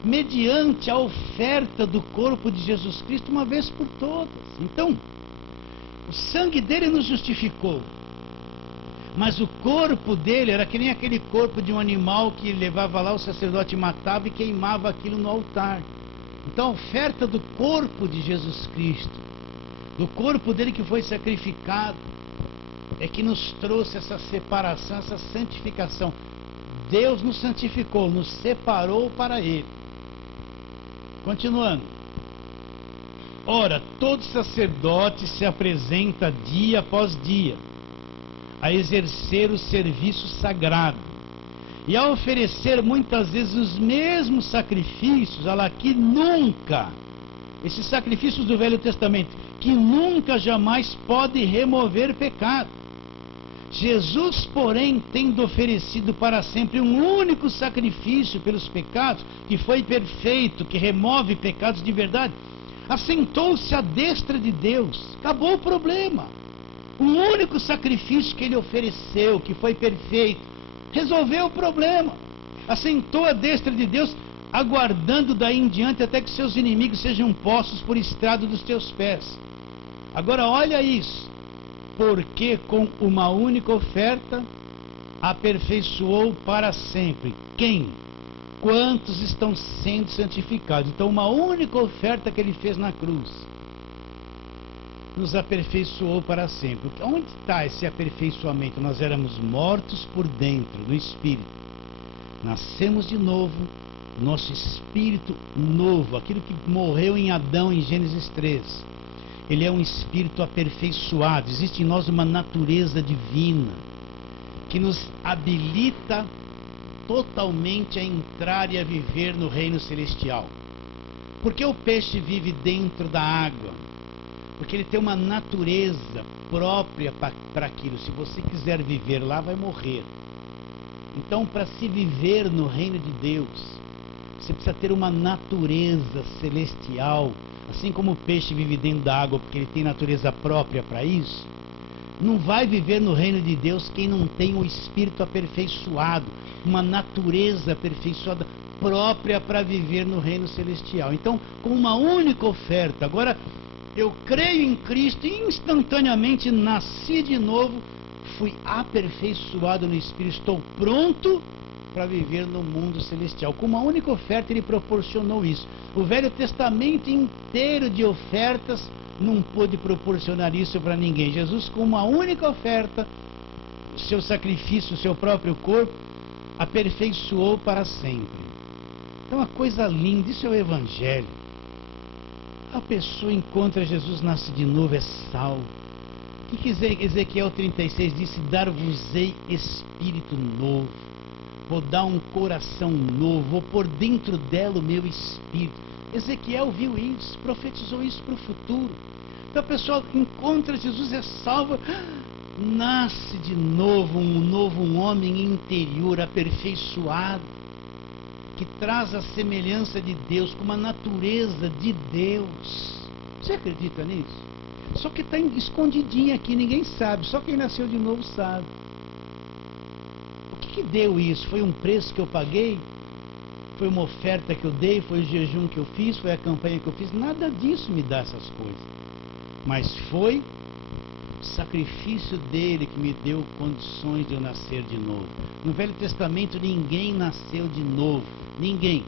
mediante a oferta do corpo de Jesus Cristo uma vez por todas. Então, o sangue dele nos justificou, mas o corpo dele era que nem aquele corpo de um animal que levava lá, o sacerdote matava e queimava aquilo no altar. Então a oferta do corpo de Jesus Cristo, do corpo dele que foi sacrificado, é que nos trouxe essa separação, essa santificação. Deus nos santificou, nos separou para ele. Continuando. Ora, todo sacerdote se apresenta dia após dia a exercer o serviço sagrado e a oferecer muitas vezes os mesmos sacrifícios, olha lá, que nunca, esses sacrifícios do Velho Testamento, que nunca jamais pode remover pecado. Jesus, porém, tendo oferecido para sempre um único sacrifício pelos pecados, que foi perfeito, que remove pecados de verdade, assentou-se à destra de Deus. Acabou o problema. Um único sacrifício que ele ofereceu, que foi perfeito, resolveu o problema. Assentou à destra de Deus, aguardando daí em diante até que seus inimigos sejam postos por estrado dos teus pés. Agora olha isso. Porque com uma única oferta aperfeiçoou para sempre. Quem? Quantos estão sendo santificados? Então uma única oferta que ele fez na cruz nos aperfeiçoou para sempre. Onde está esse aperfeiçoamento? Nós éramos mortos por dentro, no espírito. Nascemos de novo, nosso espírito novo, aquilo que morreu em Adão em Gênesis 3. Ele é um espírito aperfeiçoado. Existe em nós uma natureza divina que nos habilita totalmente a entrar e a viver no reino celestial. Porque o peixe vive dentro da água, Porque ele tem uma natureza própria para aquilo. Se você quiser viver lá, vai morrer. Então, para se viver no reino de Deus, você precisa ter uma natureza celestial. Assim como o peixe vive dentro da água, porque ele tem natureza própria para isso. Não vai viver no reino de Deus quem não tem o espírito aperfeiçoado, uma natureza aperfeiçoada própria para viver no reino celestial. Então, com uma única oferta, agora eu creio em Cristo e instantaneamente nasci de novo, fui aperfeiçoado no espírito, estou pronto para viver no mundo celestial. Com uma única oferta ele proporcionou isso. O Velho Testamento inteiro de ofertas não pôde proporcionar isso para ninguém. Jesus, com uma única oferta, o seu sacrifício, o seu próprio corpo, aperfeiçoou para sempre. Então, uma coisa linda, isso é o Evangelho. A pessoa encontra Jesus, nasce de novo, é salvo. O que Ezequiel 36 disse? Dar-vos-ei espírito novo. Vou dar um coração novo, vou pôr dentro dela o meu espírito. Ezequiel viu isso, profetizou isso para o futuro. Então a pessoa encontra Jesus, é salva, nasce de novo, um homem interior, aperfeiçoado, que traz a semelhança de Deus, com uma natureza de Deus. Você acredita nisso? Só que está escondidinho aqui, ninguém sabe, só quem nasceu de novo sabe. O que deu isso? Foi um preço que eu paguei? Foi uma oferta que eu dei? Foi o jejum que eu fiz? Foi a campanha que eu fiz? Nada disso me dá essas coisas. Mas foi o sacrifício dele que me deu condições de eu nascer de novo. No Velho Testamento ninguém nasceu de novo. Ninguém.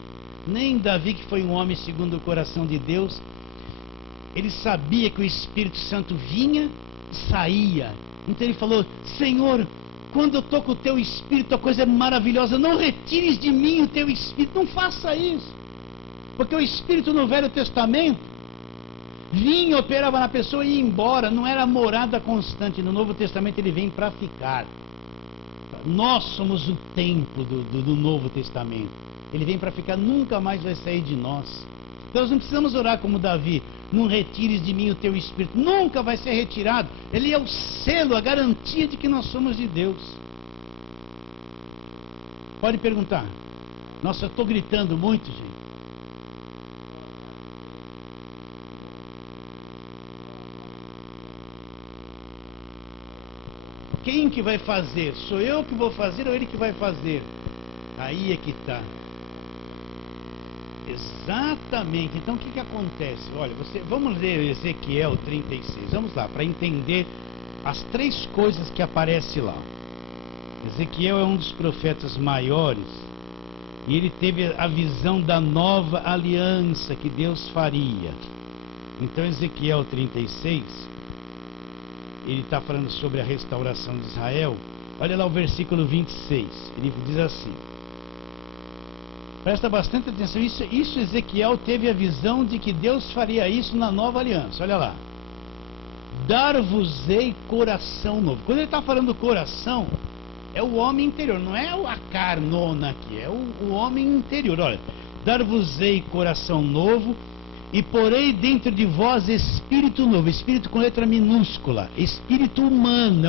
Nem Davi, que foi um homem segundo o coração de Deus. Ele sabia que o Espírito Santo vinha e saía. Então ele falou: Senhor, quando eu estou com o teu Espírito, a coisa é maravilhosa. Não retires de mim o teu Espírito. Não faça isso. Porque o Espírito no Velho Testamento vinha, operava na pessoa e ia embora. Não era morada constante. No Novo Testamento ele vem para ficar. Nós somos o templo do Novo Testamento. Ele vem para ficar, nunca mais vai sair de nós. Então nós não precisamos orar como Davi: não retires de mim o teu Espírito. Nunca vai ser retirado. Ele é o selo, a garantia de que nós somos de Deus. Pode perguntar. Nossa, eu estou gritando muito, gente. Quem que vai fazer? Sou eu que vou fazer ou ele que vai fazer? Aí é que está. Exatamente. Então o que acontece? Olha, vamos ler Ezequiel 36. Vamos lá, para entender as três coisas que aparecem lá. Ezequiel é um dos profetas maiores e ele teve a visão da nova aliança que Deus faria. Então Ezequiel 36, ele está falando sobre a restauração de Israel. Olha lá o versículo 26. Ele diz assim: presta bastante atenção, isso Ezequiel teve a visão de que Deus faria isso na nova aliança. Olha lá: dar-vos-ei coração novo. Quando ele está falando coração, é o homem interior, não é a carnona aqui, é o homem interior. Olha: dar-vos-ei coração novo, e porei dentro de vós espírito novo. Espírito com letra minúscula, espírito humano,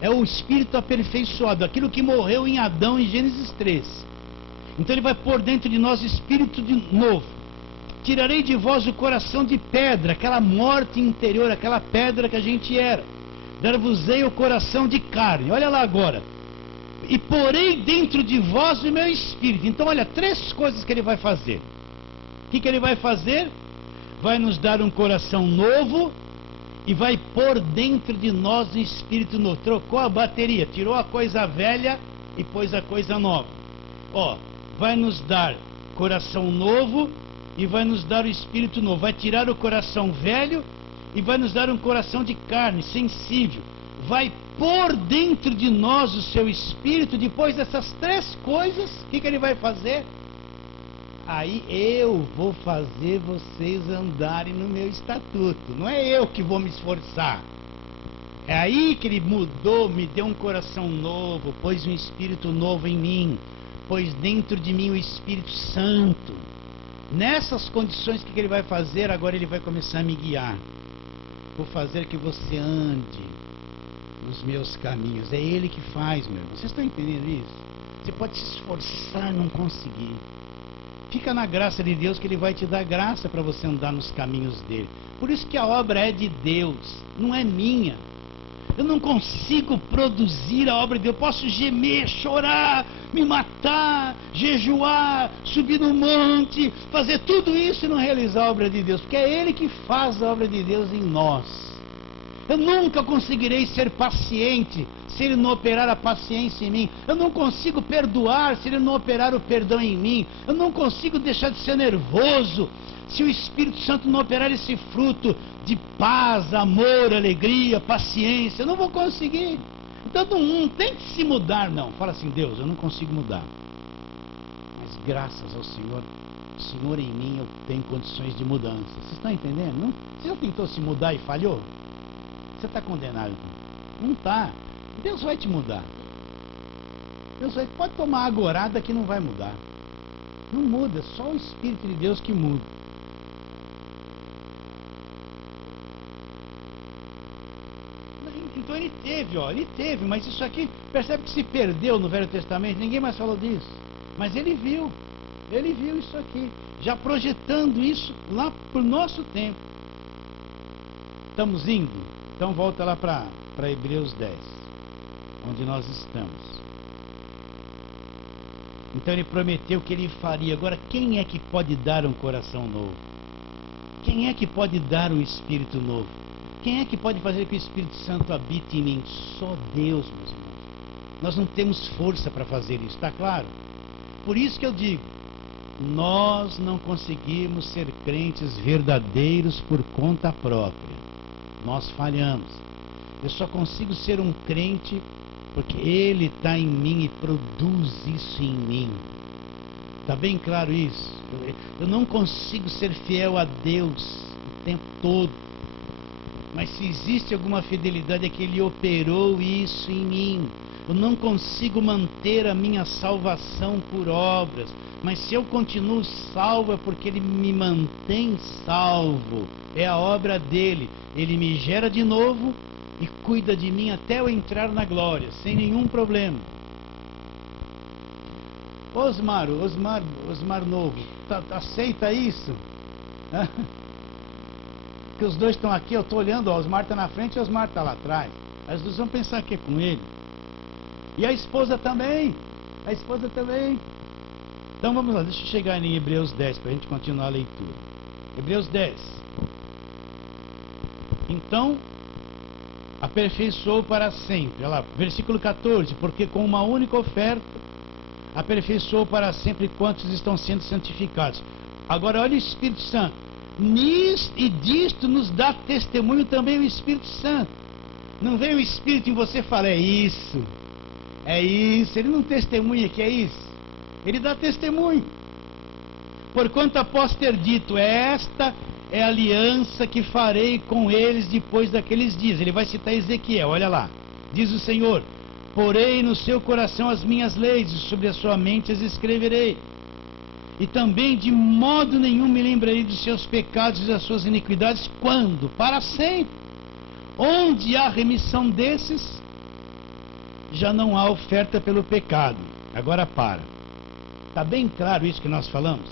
é o espírito aperfeiçoado, aquilo que morreu em Adão em Gênesis 3. Então ele vai pôr dentro de nós espírito de novo. Tirarei de vós o coração de pedra, aquela morte interior, aquela pedra que a gente era. Dar-vos-ei o coração de carne. Olha lá agora: e porei dentro de vós o meu espírito. Então olha, três coisas que ele vai fazer. O que ele vai fazer? Vai nos dar um coração novo e vai pôr dentro de nós um espírito novo. Trocou a bateria, tirou a coisa velha e pôs a coisa nova. Ó, vai nos dar coração novo e vai nos dar o espírito novo. Vai tirar o coração velho e vai nos dar um coração de carne, sensível. Vai pôr dentro de nós o seu espírito. Depois dessas três coisas, o que ele vai fazer? Aí eu vou fazer vocês andarem no meu estatuto. Não é eu que vou me esforçar. É aí que ele mudou, me deu um coração novo, pôs um espírito novo em mim, pôs dentro de mim o Espírito Santo. Nessas condições, o que ele vai fazer? Agora ele vai começar a me guiar. vou fazer que você ande nos meus caminhos. É Ele que faz, meu irmão. Vocês estão entendendo isso? Você pode se esforçar e não conseguir. Fica na graça de Deus, que Ele vai te dar graça para você andar nos caminhos dele. Por isso que a obra é de Deus, não é minha. Eu não consigo produzir a obra de Deus. Eu posso gemer, chorar, me matar, jejuar, subir no monte, fazer tudo isso e não realizar a obra de Deus, porque é Ele que faz a obra de Deus em nós. Eu nunca conseguirei ser paciente se Ele não operar a paciência em mim. Eu não consigo perdoar se Ele não operar o perdão em mim. Eu não consigo deixar de ser nervoso se o Espírito Santo não operar esse fruto de paz, amor, alegria, paciência. Eu não vou conseguir. Então não tem que se mudar, não. Fala assim: Deus, eu não consigo mudar, mas graças ao Senhor, o Senhor em mim, eu tenho condições de mudança. Vocês estão entendendo? Não, você já tentou se mudar e falhou? Você está condenado. Não está. Deus vai te mudar. Deus pode tomar agorada que não vai mudar. Não muda, só o Espírito de Deus que muda. Então ele teve, mas isso aqui, percebe que se perdeu no Velho Testamento, ninguém mais falou disso. Mas ele viu isso aqui, já projetando isso lá para o nosso tempo. Estamos indo? Então volta lá para Hebreus 10, onde nós estamos. Então ele prometeu que ele faria. Agora, quem é que pode dar um coração novo? Quem é que pode dar um espírito novo? Quem é que pode fazer que o Espírito Santo habite em mim? Só Deus, meus irmãos. Nós não temos força para fazer isso, está claro? Por isso que eu digo, nós não conseguimos ser crentes verdadeiros por conta própria. Nós falhamos. Eu só consigo ser um crente porque Ele está em mim e produz isso em mim. Está bem claro isso? Eu não consigo ser fiel a Deus o tempo todo. Mas se existe alguma fidelidade é que Ele operou isso em mim. Eu não consigo manter a minha salvação por obras, mas se eu continuo salvo é porque Ele me mantém salvo. É a obra dEle. Ele me gera de novo e cuida de mim até eu entrar na glória, sem nenhum problema. Osmar novo, aceita isso? Que os dois estão aqui, eu estou olhando, o Osmar está na frente e o Osmar está lá atrás. As duas vão pensar que é com ele. E a esposa também. Então vamos lá, deixa eu chegar em Hebreus 10 para a gente continuar a leitura. Hebreus 10. Então, aperfeiçoou para sempre. Olha lá, versículo 14. Porque com uma única oferta, aperfeiçoou para sempre quantos estão sendo santificados. Agora olha o Espírito Santo. E disto nos dá testemunho também o Espírito Santo. Não vem o Espírito em você e fala: é isso. Ele não testemunha que é isso. Ele dá testemunho. Porquanto após ter dito: esta é a aliança que farei com eles depois daqueles dias. Ele vai citar Ezequiel, olha lá. Diz o Senhor: porei no seu coração as minhas leis, e sobre a sua mente as escreverei. E também de modo nenhum me lembrarei dos seus pecados e das suas iniquidades. Quando? Para sempre. Onde há remissão desses, já não há oferta pelo pecado. Agora para. Está bem claro isso que nós falamos?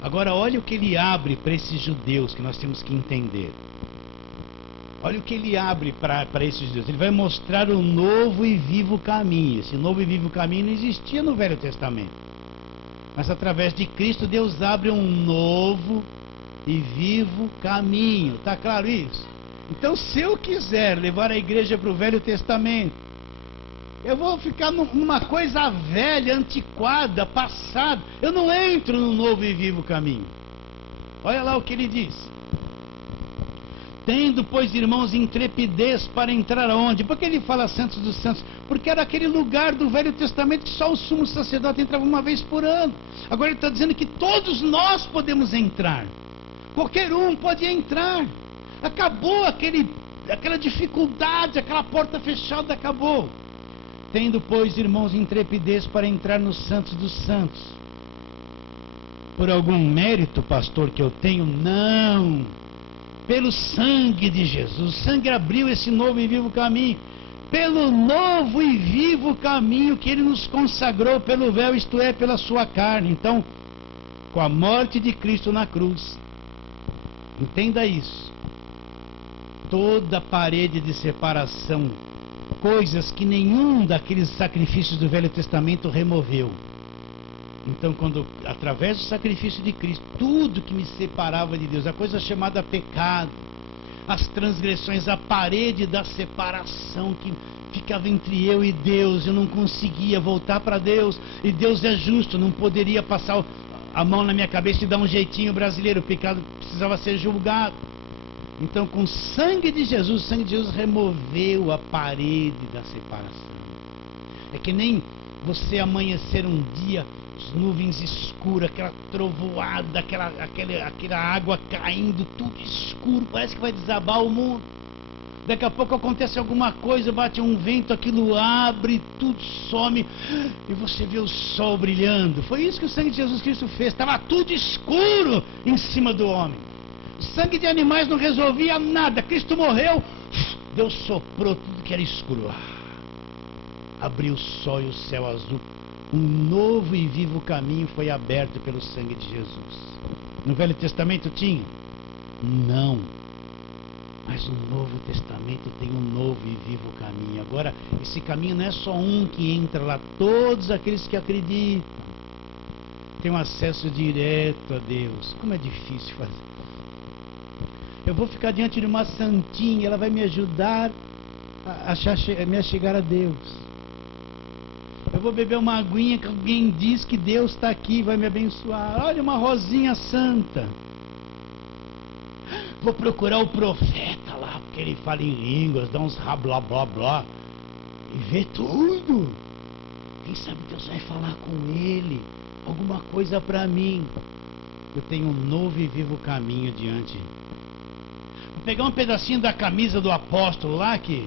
Agora olha o que ele abre para esses judeus que nós temos que entender. Olha o que ele abre para esses judeus. Ele vai mostrar um novo e vivo caminho. Esse novo e vivo caminho não existia no Velho Testamento. Mas através de Cristo, Deus abre um novo e vivo caminho. Está claro isso? Então, se eu quiser levar a igreja para o Velho Testamento, eu vou ficar numa coisa velha, antiquada, passada. Eu não entro no novo e vivo caminho. Olha lá o que ele diz. Tendo, pois, irmãos, intrepidez para entrar aonde? Por que ele fala santos dos santos? Porque era aquele lugar do Velho Testamento que só o sumo sacerdote entrava uma vez por ano. Agora ele está dizendo que todos nós podemos entrar. Qualquer um pode entrar. Acabou aquela dificuldade, aquela porta fechada, acabou. Tendo, pois, irmãos, intrepidez para entrar nos santos dos santos. Por algum mérito, pastor, que eu tenho? Não. pelo sangue de Jesus. O sangue abriu esse novo e vivo caminho. Pelo novo e vivo caminho que Ele nos consagrou pelo véu, isto é, pela sua carne. Então, com a morte de Cristo na cruz, entenda isso, toda parede de separação, coisas que nenhum daqueles sacrifícios do Velho Testamento removeu. Então, quando, através do sacrifício de Cristo, tudo que me separava de Deus, a coisa chamada pecado, as transgressões, a parede da separação que ficava entre eu e Deus, eu não conseguia voltar para Deus, e Deus é justo, não poderia passar a mão na minha cabeça e dar um jeitinho brasileiro, o pecado precisava ser julgado. Então, com o sangue de Jesus, o sangue de Jesus removeu a parede da separação. É que nem você amanhecer um dia, as nuvens escuras, aquela trovoada, aquela água caindo, tudo escuro, parece que vai desabar o mundo. Daqui a pouco acontece alguma coisa, bate um vento, aquilo abre, tudo some, e você vê o sol brilhando. Foi isso que o sangue de Jesus Cristo fez, estava tudo escuro em cima do homem. O sangue de animais não resolvia nada. Cristo morreu, Deus soprou tudo que era escuro, abriu o sol e o céu azul. Um novo e vivo caminho foi aberto pelo sangue de Jesus. No Velho Testamento tinha? Não. Mas o Novo Testamento tem um novo e vivo caminho. Agora, esse caminho não é só um que entra lá. Todos aqueles que acreditam têm um acesso direto a Deus. Como é difícil fazer. Eu vou ficar diante de uma santinha, ela vai me ajudar a me chegar a Deus. Eu vou beber uma aguinha que alguém diz que Deus está aqui, vai me abençoar. Olha, uma rosinha santa. Vou procurar o profeta lá, porque ele fala em línguas, dá uns blá blá blá, e vê tudo. Quem sabe Deus vai falar com ele, alguma coisa para mim. Eu tenho um novo e vivo caminho diante. Vou pegar um pedacinho da camisa do apóstolo lá, que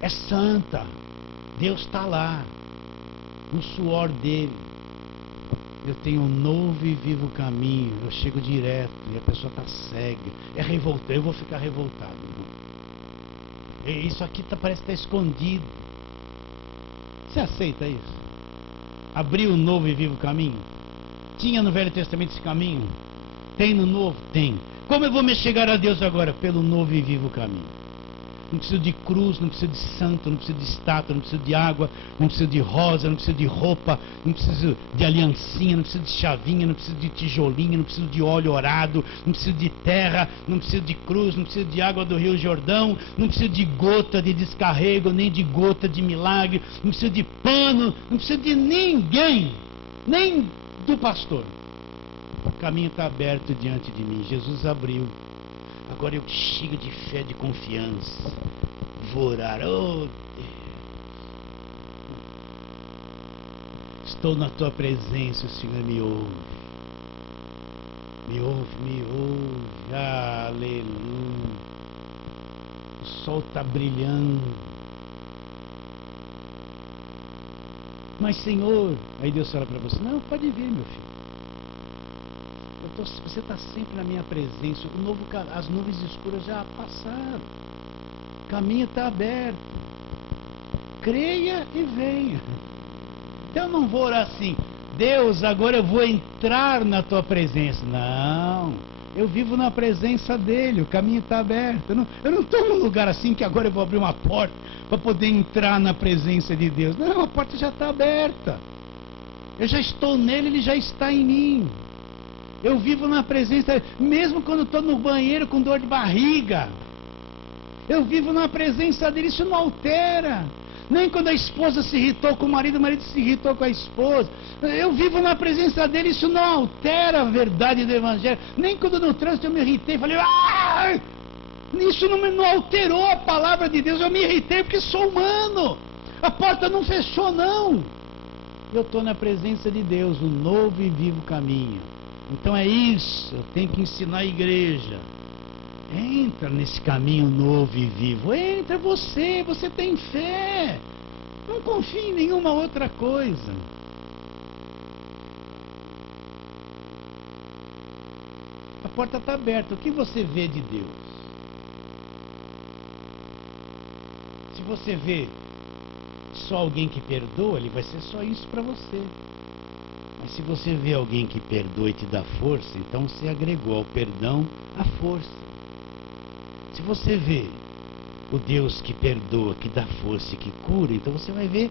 é santa. Deus está lá, no suor dele. Eu tenho um novo e vivo caminho. Eu chego direto e a pessoa está cega. É revoltado. Eu vou ficar revoltado. Isso aqui parece que está escondido. Você aceita isso? Abrir um novo e vivo caminho? Tinha no Velho Testamento esse caminho? Tem no Novo? Tem. Como eu vou me chegar a Deus agora? Pelo novo e vivo caminho. Não preciso de cruz, não preciso de santo, não preciso de estátua, não preciso de água, não preciso de rosa, não preciso de roupa, não preciso de aliancinha, não preciso de chavinha, não preciso de tijolinho, não preciso de óleo orado, não preciso de terra, não preciso de cruz, não preciso de água do Rio Jordão, não preciso de gota de descarrego, nem de gota de milagre, não preciso de pano, não preciso de ninguém, nem do pastor. O caminho está aberto diante de mim, Jesus abriu. Agora eu chego de fé, de confiança. Vou orar. Oh, Deus. Estou na tua presença, o Senhor me ouve. Me ouve, me ouve. Aleluia. O sol está brilhando. Mas, Senhor, aí Deus fala para você: não, pode vir, meu filho. Você está sempre na minha presença. As nuvens escuras já passaram. O caminho está aberto. Creia e venha. Eu não vou orar assim: Deus, agora eu vou entrar na tua presença. Não. Eu vivo na presença dele. O caminho está aberto. Eu não estou num lugar assim que agora eu vou abrir uma porta para poder entrar na presença de Deus. Não, a porta já está aberta. Eu já estou nele, ele já está em mim. Eu vivo na presença dele, mesmo quando estou no banheiro com dor de barriga. Eu vivo na presença dele, isso não altera. Nem quando a esposa se irritou com o marido se irritou com a esposa. Eu vivo na presença dele, isso não altera a verdade do Evangelho. Nem quando no trânsito eu me irritei, falei: ah! Isso não alterou a palavra de Deus. Eu me irritei porque sou humano. A porta não fechou, não. Eu estou na presença de Deus, o novo e vivo caminho. Então é isso, eu tenho que ensinar a igreja. Entra nesse caminho novo e vivo. Entra você tem fé. Não confie em nenhuma outra coisa. A porta está aberta. O que você vê de Deus? você vê só alguém que perdoa, ele vai ser só isso para você. Mas se você vê alguém que perdoa e te dá força, então você agregou ao perdão a força. Se você vê o Deus que perdoa, que dá força e que cura, então você vai ver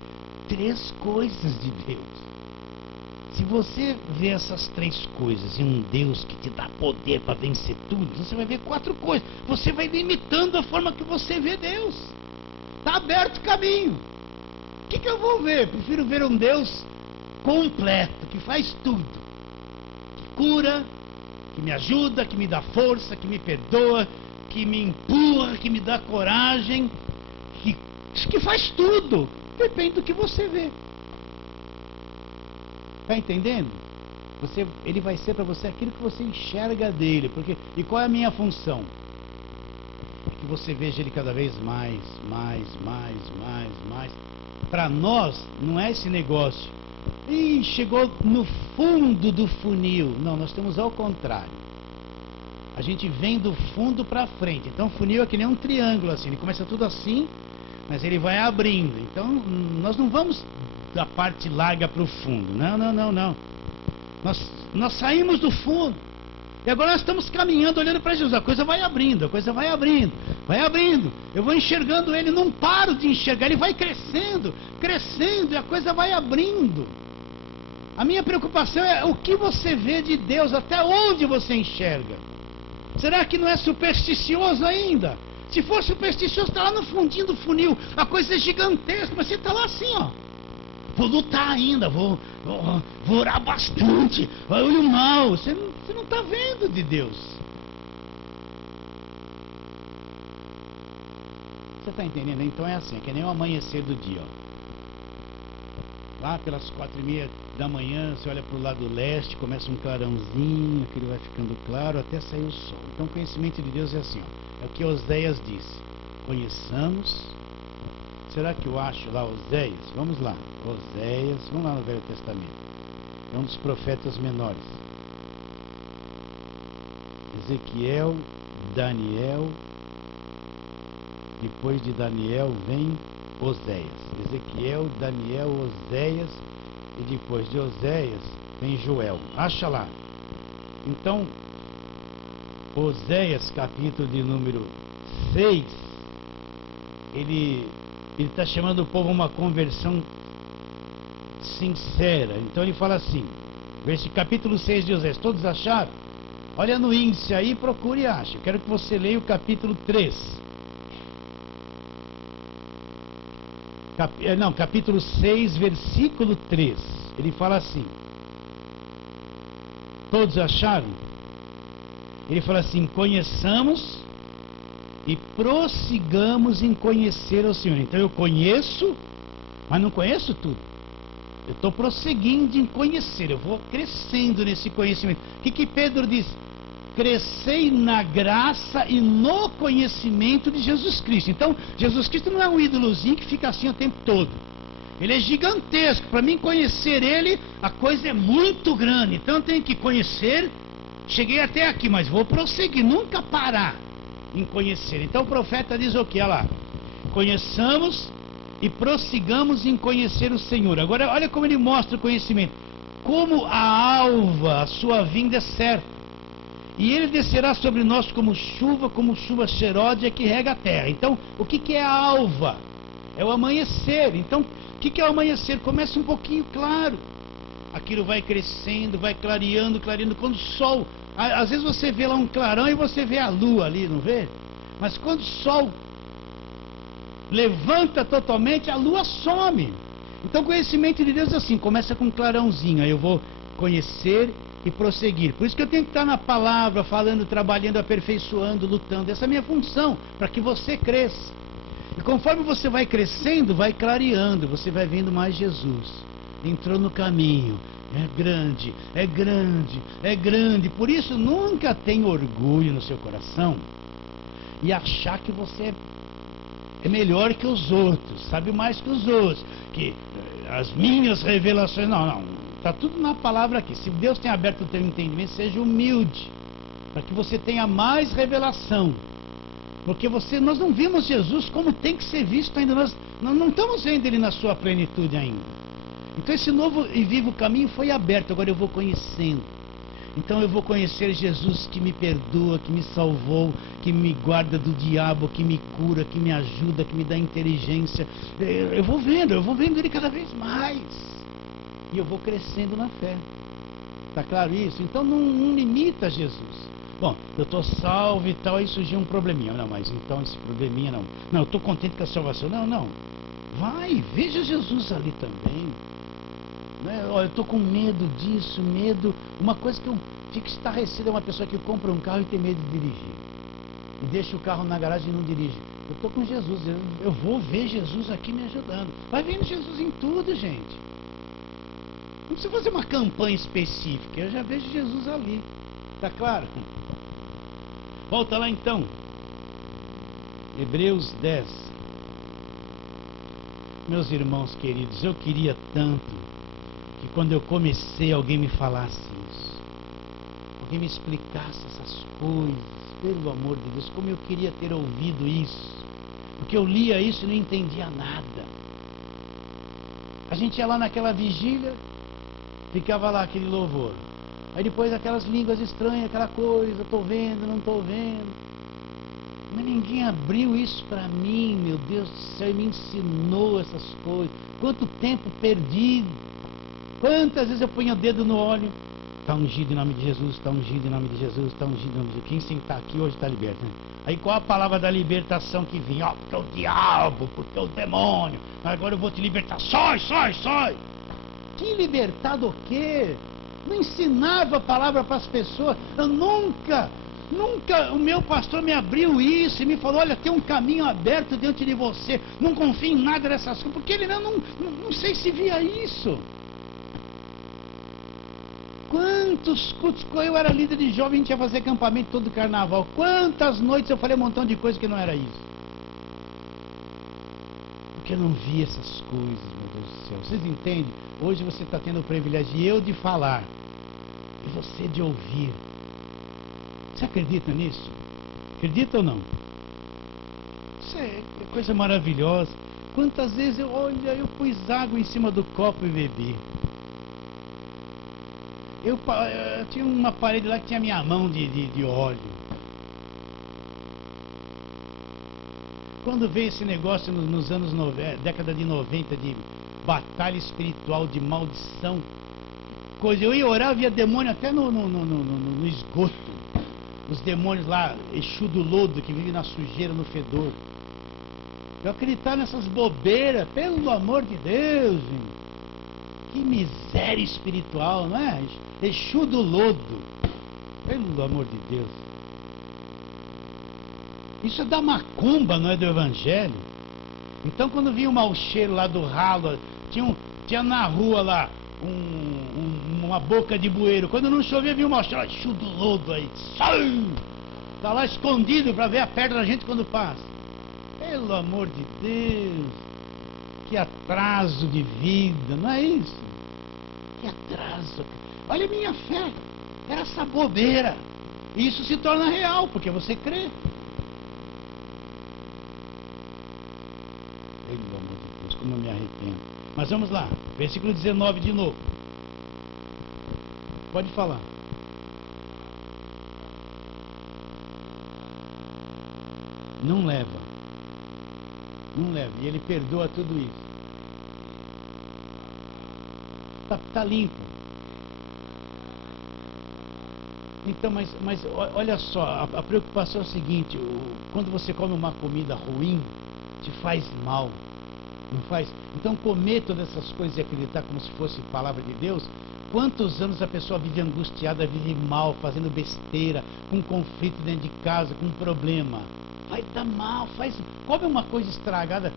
3 coisas de Deus. Se você vê essas 3 coisas em um Deus que te dá poder para vencer tudo, você vai ver 4 coisas. Você vai imitando a forma que você vê Deus. Está aberto o caminho. O que eu vou ver? Prefiro ver um Deus completo, que faz tudo. Que cura, que me ajuda, que me dá força, que me perdoa, que me empurra, que me dá coragem, que faz tudo. Depende do que você vê. Está entendendo? Ele vai ser para você aquilo que você enxerga dele. E qual é a minha função? Que você veja ele cada vez mais. Para nós, não é esse negócio. Ih, chegou no fundo do funil. Não, nós temos ao contrário. A gente vem do fundo para frente. Então o funil é que nem um triângulo assim. Ele começa tudo assim, mas ele vai abrindo. Então nós não vamos da parte larga para o fundo. Não. Nós saímos do fundo. E agora nós estamos caminhando, olhando para Jesus. A coisa vai abrindo. Eu vou enxergando ele, não paro de enxergar. Ele vai crescendo, e a coisa vai abrindo. A minha preocupação é o que você vê de Deus, até onde você enxerga. Será que não é supersticioso ainda? Se for supersticioso, está lá no fundinho do funil. A coisa é gigantesca, mas você está lá assim, ó. Vou lutar ainda, vou orar bastante, olho mal. Você não está vendo de Deus. Você está entendendo? Então é assim, é que nem o amanhecer do dia. Ó. Lá pelas 4:30 da manhã, você olha para o lado leste, começa um clarãozinho, aquele vai ficando claro até sair o sol. Então o conhecimento de Deus é assim, ó. É o que Oséias disse. Conheçamos. Será que eu acho lá Oséias? Vamos lá. Oséias, vamos lá no Velho Testamento. É um dos profetas menores. Ezequiel, Daniel. Depois de Daniel vem Oséias. Ezequiel, Daniel, Oséias. E depois de Oséias vem Joel. Acha lá. Então, Oséias, capítulo de número 6, ele está chamando o povo a uma conversão sincera. Então ele fala assim, capítulo 6 de Oséias, todos acharam? Olha no índice aí, procure e ache. Eu quero que você leia o capítulo 3. Capítulo 6, versículo 3. Ele fala assim. Todos acharam? Ele fala assim, conheçamos e prossigamos em conhecer o Senhor. Então eu conheço, mas não conheço tudo. Eu estou prosseguindo em conhecer, eu vou crescendo nesse conhecimento. O que Pedro diz? Crescei na graça e no conhecimento de Jesus Cristo. Então, Jesus Cristo não é um ídolozinho que fica assim o tempo todo. Ele é gigantesco. Para mim conhecer ele, a coisa é muito grande. Então eu tenho que conhecer. Cheguei até aqui, mas vou prosseguir, nunca parar em conhecer. Então o profeta diz o que? Olha lá. Conheçamos e prossigamos em conhecer o Senhor. Agora olha como ele mostra o conhecimento. Como a alva, a sua vinda é certa. E ele descerá sobre nós como chuva cheirosa que rega a terra. Então, o que é a alva? É o amanhecer. Então, o que é o amanhecer? Começa um pouquinho claro. Aquilo vai crescendo, vai clareando. Quando o sol... Às vezes você vê lá um clarão e você vê a lua ali, não vê? Mas quando o sol levanta totalmente, a lua some. Então, o conhecimento de Deus é assim, começa com um clarãozinho. Aí eu vou conhecer e prosseguir. Por isso que eu tenho que estar na palavra, falando, trabalhando, aperfeiçoando, lutando. Essa é a minha função, para que você cresça. E conforme você vai crescendo, vai clareando, você vai vendo mais Jesus. Entrou no caminho. É grande. Por isso, nunca tenha orgulho no seu coração e achar que você é melhor que os outros, sabe mais que os outros, que as minhas revelações... Não. Está tudo na palavra aqui. Se Deus tem aberto o teu entendimento, seja humilde, para que você tenha mais revelação. Porque nós não vimos Jesus como tem que ser visto ainda. Nós não estamos vendo Ele na sua plenitude ainda. Então esse novo e vivo caminho foi aberto. Agora eu vou conhecendo. Então eu vou conhecer Jesus que me perdoa, que me salvou, que me guarda do diabo, que me cura, que me ajuda, que me dá inteligência. Eu vou vendo Ele cada vez mais. E eu vou crescendo na fé. Está claro isso? Então não limita Jesus. Bom, eu estou salvo e tal, aí surgiu um probleminha. Não, mas então esse probleminha não. Não, eu estou contente com a salvação. Não. Vai, veja Jesus ali também. Né? Olha, eu estou com medo disso, medo. Uma coisa que eu fico estarrecido é uma pessoa que compra um carro e tem medo de dirigir. E deixa o carro na garagem e não dirige. Eu estou com Jesus, eu vou ver Jesus aqui me ajudando. Vai vendo Jesus em tudo, gente. Não precisa fazer uma campanha específica, eu já vejo Jesus ali. Tá claro? Volta lá então. Hebreus 10. Meus irmãos queridos, eu queria tanto que quando eu comecei alguém me falasse isso. Alguém me explicasse essas coisas. Pelo amor de Deus, como eu queria ter ouvido isso. Porque eu lia isso e não entendia nada. A gente ia lá naquela vigília, ficava lá aquele louvor. Aí depois aquelas línguas estranhas, aquela coisa, estou vendo, não estou vendo. Mas ninguém abriu isso para mim, meu Deus do céu, e me ensinou essas coisas. Quanto tempo perdido. Quantas vezes eu ponho o dedo no óleo. Está ungido em nome de Jesus, está ungido em nome de Jesus, está ungido em nome de Jesus. Quem sentar aqui hoje está liberto, né? Aí qual a palavra da libertação que vinha? Ó, porque é o diabo, porque é o demônio. Agora eu vou te libertar. Sai! Que libertado o quê? Não ensinava a palavra para as pessoas. Eu nunca, o meu pastor me abriu isso e me falou, olha, tem um caminho aberto diante de você. Não confie em nada dessas coisas. Porque ele não sei se via isso. Quantos cultos, eu era líder de jovem, a gente ia fazer acampamento todo carnaval. Quantas noites eu falei um montão de coisa que não era isso. Porque eu não via essas coisas, meu Deus do céu. Vocês entendem? Hoje você está tendo o privilégio de falar e você de ouvir. Você acredita nisso? Acredita ou não? Isso é coisa maravilhosa. Quantas vezes eu pus água em cima do copo e bebi. Eu tinha uma parede lá que tinha minha mão de óleo. Quando veio esse negócio nos anos 90, década de 90, de batalha espiritual, de maldição, coisa, eu ia orar, via demônio até no esgoto. Os demônios lá, Exu do lodo, que vive na sujeira, no fedor. Eu acreditar nessas bobeiras, pelo amor de Deus, gente. Que miséria espiritual, não é? Exu do lodo. Pelo amor de Deus. Isso é da macumba, não é do evangelho? Então quando vinha o mau cheiro lá do ralo, tinha na rua lá uma boca de bueiro. Quando não chovia, vinha o mau cheiro, Exu do lodo aí. Sai! Tá lá escondido para ver a perna da gente quando passa. Pelo amor de Deus. Que atraso de vida, não é isso? Que atraso. Olha a minha fé, era essa bobeira. E isso se torna real, porque você crê. Pelo amor de Deus, como eu me arrependo. Mas vamos lá, versículo 19 de novo. Pode falar. Não leva. Não leva. E ele perdoa tudo isso. Tá limpo. Então, mas olha só, a preocupação é o seguinte, quando você come uma comida ruim, te faz mal, não faz? Então comer todas essas coisas e acreditar como se fosse palavra de Deus, quantos anos a pessoa vive angustiada, vive mal, fazendo besteira, com conflito dentro de casa, com problema, vai dar mal, come uma coisa estragada,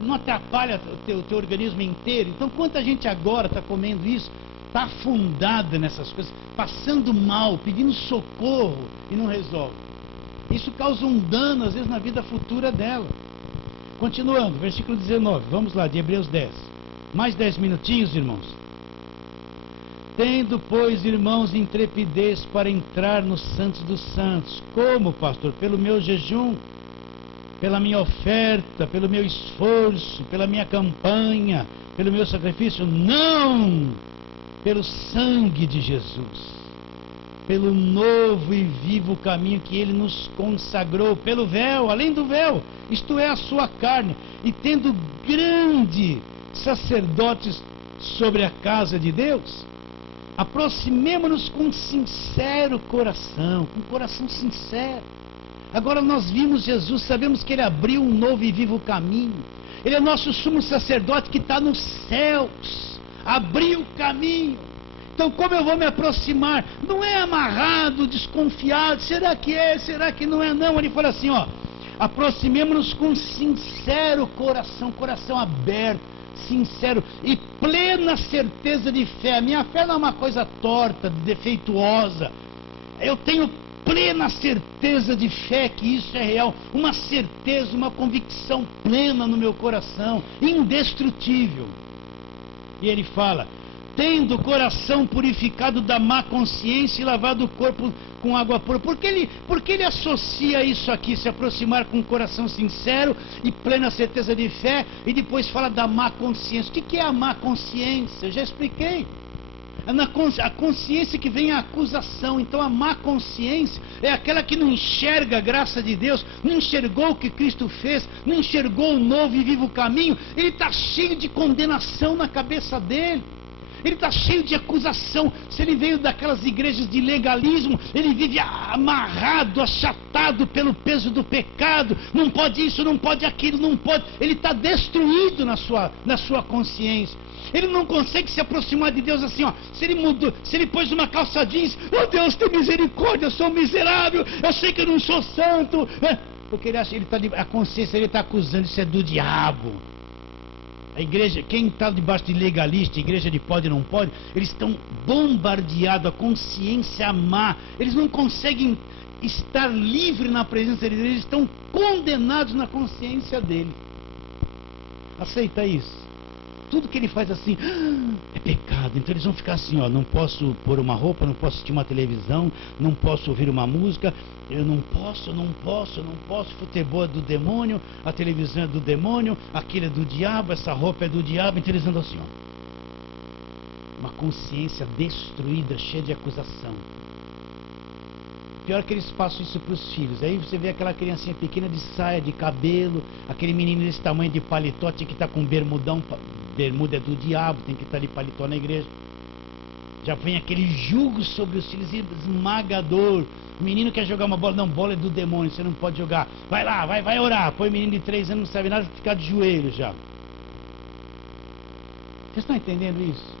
não atrapalha o teu organismo inteiro. Então quanta gente agora está comendo isso, está afundada nessas coisas, passando mal, pedindo socorro e não resolve. Isso causa um dano às vezes na vida futura dela. Continuando, versículo 19, vamos lá, de Hebreus 10. Mais 10 minutinhos, irmãos. Tendo, pois, irmãos, intrepidez para entrar nos santos dos santos. Como, pastor? Pelo meu jejum, pela minha oferta, pelo meu esforço, pela minha campanha, pelo meu sacrifício. Não! Pelo sangue de Jesus, pelo novo e vivo caminho que Ele nos consagrou, pelo véu, além do véu, isto é, a sua carne, e tendo grande sacerdotes sobre a casa de Deus, aproximemo-nos com sincero coração, com coração sincero. Agora nós vimos Jesus, sabemos que Ele abriu um novo e vivo caminho. Ele é nosso sumo sacerdote que está nos céus, abriu o caminho. Então como eu vou me aproximar? Não é amarrado, desconfiado, será que é, será que não é? Não, ele fala assim, ó, aproximemo-nos com sincero coração, coração aberto, sincero e plena certeza de fé. Minha fé não é uma coisa torta, defeituosa. Eu tenho plena certeza de fé que isso é real, uma certeza, uma convicção plena no meu coração, indestrutível. E ele fala, tendo o coração purificado da má consciência e lavado o corpo com água pura. Por que ele associa isso aqui, se aproximar com um coração sincero e plena certeza de fé, e depois fala da má consciência? O que é a má consciência? Eu já expliquei. A consciência que vem a acusação. Então a má consciência é aquela que não enxerga a graça de Deus, não enxergou o que Cristo fez, não enxergou o novo e vivo caminho. Ele está cheio de condenação na cabeça dele. Ele está cheio de acusação. Se ele veio daquelas igrejas de legalismo, ele vive amarrado, achatado pelo peso do pecado. Não pode isso, não pode aquilo, não pode. Ele está destruído na sua consciência. Ele não consegue se aproximar de Deus assim, ó. Se ele pôs uma calça jeans, oh Deus, tem misericórdia, eu sou miserável, eu sei que eu não sou santo. Porque ele acha, a consciência ele está acusando, isso é do diabo. A igreja, quem está debaixo de legalista, igreja de pode e não pode, eles estão bombardeados, a consciência má. Eles não conseguem estar livres na presença de Deus, eles estão condenados na consciência dele. Aceita isso? Tudo que ele faz assim, é pecado. Então eles vão ficar assim, ó, não posso pôr uma roupa, não posso assistir uma televisão, não posso ouvir uma música, eu não posso, futebol é do demônio, a televisão é do demônio, aquilo é do diabo, essa roupa é do diabo. Então eles andam assim, ó, uma consciência destruída, cheia de acusação. Pior que eles passam isso para os filhos. Aí você vê aquela criancinha pequena de saia, de cabelo, aquele menino desse tamanho de paletó, tinha que estar com bermudão. Bermuda é do diabo, tem que estar de paletó na igreja. Já vem aquele jugo sobre os filhos, esmagador. O menino quer jogar uma bola, não, bola é do demônio, você não pode jogar. Vai lá, vai orar. Põe o menino de 3 anos, não sabe nada, ficar de joelho já. Vocês estão entendendo isso?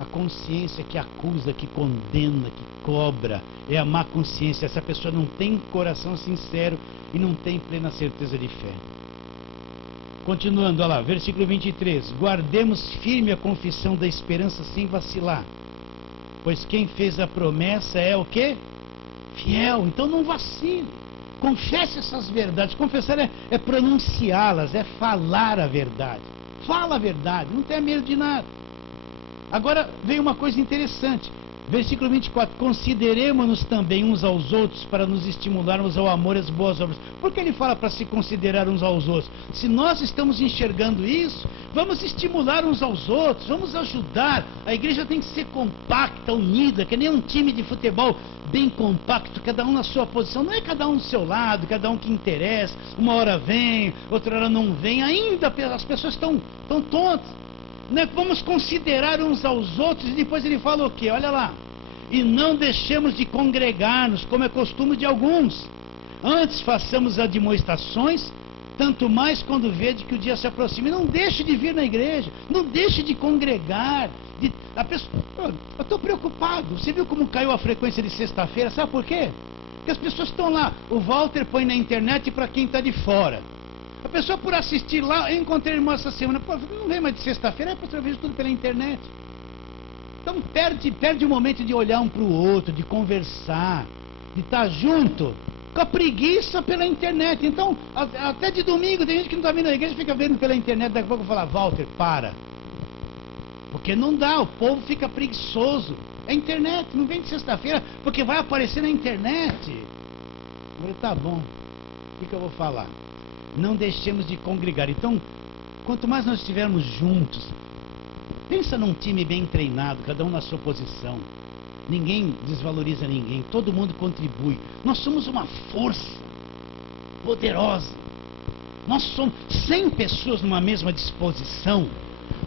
A consciência que acusa, que condena, que cobra, é a má consciência. Essa pessoa não tem coração sincero e não tem plena certeza de fé. Continuando, olha lá, versículo 23. Guardemos firme a confissão da esperança sem vacilar, pois quem fez a promessa é o quê? Fiel. Então não vacile. Confesse essas verdades. Confessar é pronunciá-las, é falar a verdade. Fala a verdade, não tenha medo de nada. Agora vem uma coisa interessante. Versículo 24, consideremos-nos também uns aos outros para nos estimularmos ao amor e às boas obras. Por que ele fala para se considerar uns aos outros? Se nós estamos enxergando isso, vamos estimular uns aos outros, vamos ajudar. A igreja tem que ser compacta, unida, que nem um time de futebol bem compacto, cada um na sua posição. Não é cada um do seu lado, cada um que interessa. Uma hora vem, outra hora não vem. Ainda as pessoas estão tontas. Né? Vamos considerar uns aos outros. E depois ele fala o quê? Olha lá. E não deixemos de congregar-nos, como é costume de alguns. Antes façamos admoestações, tanto mais quando vede que o dia se aproxima. E não deixe de vir na igreja, não deixe de congregar. Eu estou preocupado. Você viu como caiu a frequência de sexta-feira? Sabe por quê? Porque as pessoas estão lá. O Walter põe na internet para quem está de fora. A pessoa por assistir lá, eu encontrei irmão essa semana, pô, não vem mais de sexta-feira, é para eu ver tudo pela internet. Então perde o momento de olhar um para o outro, de conversar, de estar junto, com a preguiça pela internet. Então, até de domingo, tem gente que não está vindo na igreja, fica vendo pela internet, daqui a pouco eu falo, Walter, para. Porque não dá, o povo fica preguiçoso. É internet, não vem de sexta-feira, porque vai aparecer na internet. Eu falei, tá bom, o que eu vou falar? não deixemos de congregar. Então, quanto mais nós estivermos juntos, pensa num time bem treinado, cada um na sua posição. Ninguém desvaloriza ninguém, todo mundo contribui. Nós somos uma força poderosa. Nós somos 100 pessoas numa mesma disposição,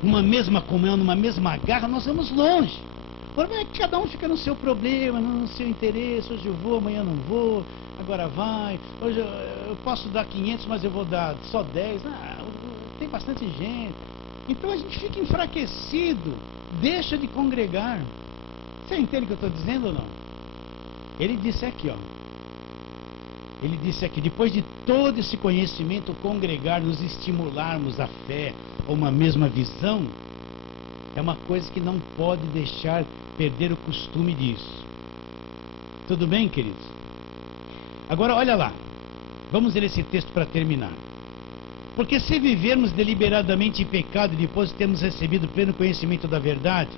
numa mesma comunhão, numa mesma garra, nós vamos longe. O problema é que cada um fica no seu problema, no seu interesse. Hoje eu vou, amanhã não vou, agora vai. Hoje eu posso dar 500, mas eu vou dar só 10. Tem bastante gente. Então a gente fica enfraquecido, deixa de congregar. Você entende o que eu estou dizendo ou não? Ele disse aqui, ó. Ele disse aqui, depois de todo esse conhecimento, congregar, nos estimularmos a fé, a uma mesma visão, é uma coisa que não pode deixar perder o costume disso. Tudo bem, queridos? Agora, olha lá. Vamos ler esse texto para terminar. Porque se vivermos deliberadamente em pecado e depois temos recebido pleno conhecimento da verdade,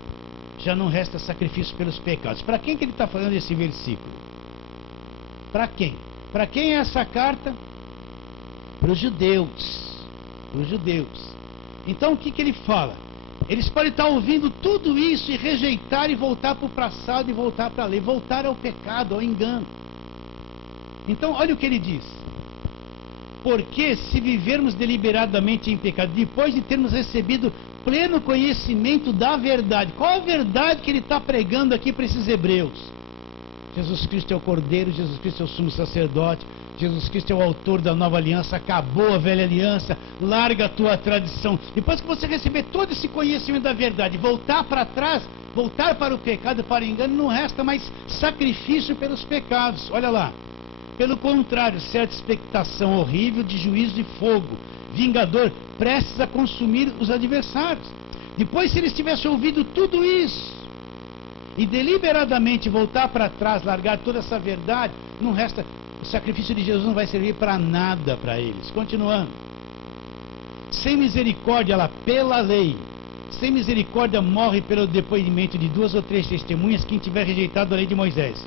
já não resta sacrifício pelos pecados. Para quem que ele está falando esse versículo? Para quem? Para quem é essa carta? Para os judeus. Para os judeus. Então o que ele fala? Eles podem estar ouvindo tudo isso e rejeitar e voltar para o passado e voltar para a lei. Voltar ao pecado, ao engano. Então olha o que ele diz. Porque se vivermos deliberadamente em pecado, depois de termos recebido pleno conhecimento da verdade. Qual a verdade que ele está pregando aqui para esses hebreus? Jesus Cristo é o Cordeiro, Jesus Cristo é o sumo sacerdote, Jesus Cristo é o autor da nova aliança, acabou a velha aliança, larga a tua tradição. Depois que você receber todo esse conhecimento da verdade, voltar para trás, voltar para o pecado, para o engano, não resta mais sacrifício pelos pecados. Olha lá. Pelo contrário, certa expectação horrível de juízo de fogo, vingador, prestes a consumir os adversários. Depois, se eles tivessem ouvido tudo isso e deliberadamente voltar para trás, largar toda essa verdade, não resta, o sacrifício de Jesus não vai servir para nada para eles. Continuando. Sem misericórdia, lá, pela lei, sem misericórdia morre pelo depoimento de 2 ou 3 testemunhas quem tiver rejeitado a lei de Moisés.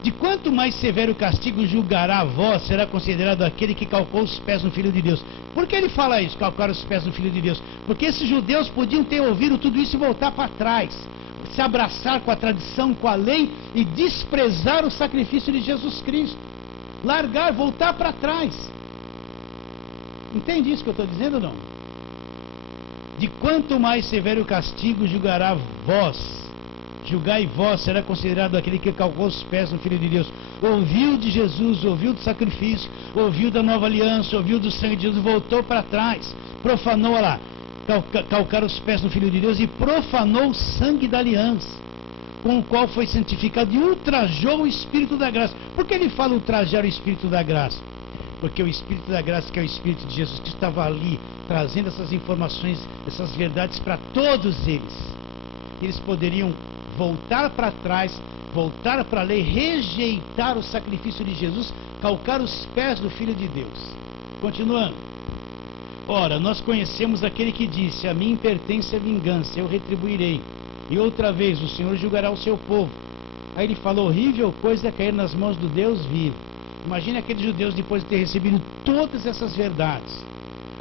De quanto mais severo castigo julgará a vós, será considerado aquele que calcou os pés no Filho de Deus. Por que ele fala isso, calcar os pés no Filho de Deus? Porque esses judeus podiam ter ouvido tudo isso e voltar para trás, se abraçar com a tradição, com a lei e desprezar o sacrifício de Jesus Cristo. Largar, voltar para trás. Entende isso que eu estou dizendo ou não? De quanto mais severo castigo julgará vós, julgai vós, será considerado aquele que calcou os pés no Filho de Deus. Ouviu de Jesus, ouviu do sacrifício, ouviu da nova aliança, ouviu do sangue de Jesus, voltou para trás, profanou, olha lá, calcar os pés no Filho de Deus e profanou o sangue da aliança, com o qual foi santificado e ultrajou o Espírito da graça. Por que ele fala ultrajar o Espírito da graça? Porque o Espírito da graça, que é o Espírito de Jesus Cristo, estava ali, trazendo essas informações, essas verdades para todos eles. Eles poderiam voltar para trás, voltar para a lei, rejeitar o sacrifício de Jesus, calcar os pés do Filho de Deus. Continuando. Ora, nós conhecemos aquele que disse, a mim pertence a vingança, eu retribuirei. E outra vez, o Senhor julgará o seu povo. Aí ele falou, horrível coisa é cair nas mãos do Deus vivo. Imagine aqueles judeus, depois de ter recebido todas essas verdades,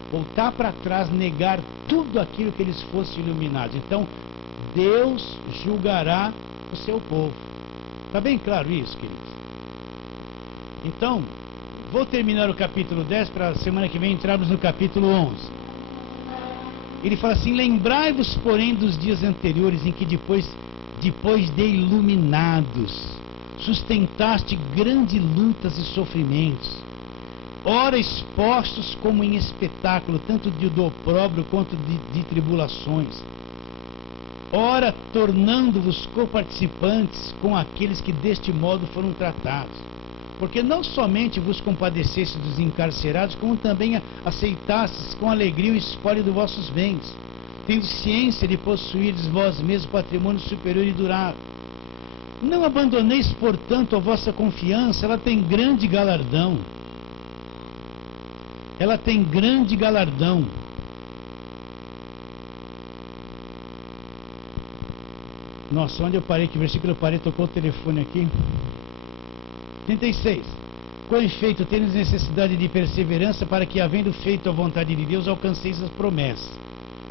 voltar para trás, negar tudo aquilo que eles fossem iluminados. Então, Deus julgará o seu povo. Está bem claro isso, queridos? Então, vou terminar o capítulo 10 para a semana que vem entrarmos no capítulo 11. Ele fala assim, lembrai-vos, porém, dos dias anteriores em que depois de iluminados, sustentaste grandes lutas e sofrimentos, ora expostos como em espetáculo, tanto do opróbrio quanto de tribulações, ora tornando-vos coparticipantes com aqueles que deste modo foram tratados. Porque não somente vos compadeceste dos encarcerados, como também aceitastes com alegria o espólio dos vossos bens, tendo ciência de possuirdes vós mesmos patrimônio superior e durável. Não abandoneis, portanto, a vossa confiança, ela tem grande galardão. Ela tem grande galardão. Nossa, onde eu parei? Que versículo eu parei? Tocou o telefone aqui. 36. Com efeito, tendes necessidade de perseverança para que, havendo feito a vontade de Deus, alcanceis as promessas.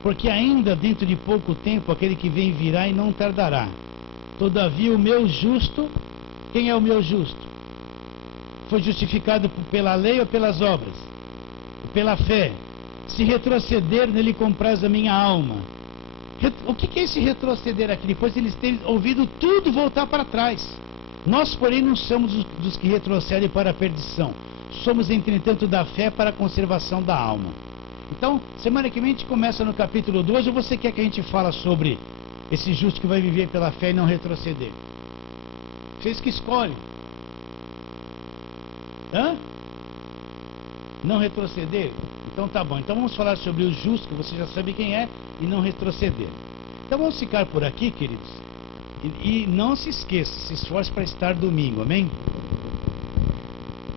Porque ainda dentro de pouco tempo aquele que vem virá e não tardará. Todavia o meu justo, quem é o meu justo? Foi justificado pela lei ou pelas obras? Pela fé. Se retroceder, nele compraz a minha alma. O que é esse retroceder aqui? Depois eles terem ouvido tudo voltar para trás. Nós, porém, não somos dos que retrocedem para a perdição. Somos, entretanto, da fé para a conservação da alma. Então, semana que vem a gente começa no capítulo 2, ou você quer que a gente fale sobre esse justo que vai viver pela fé e não retroceder? Vocês que escolhem. Hã? Não retroceder? Então tá bom. Então vamos falar sobre o justo, que você já sabe quem é, e não retroceder. Então vamos ficar por aqui, queridos. E não se esqueça, se esforce para estar domingo, amém?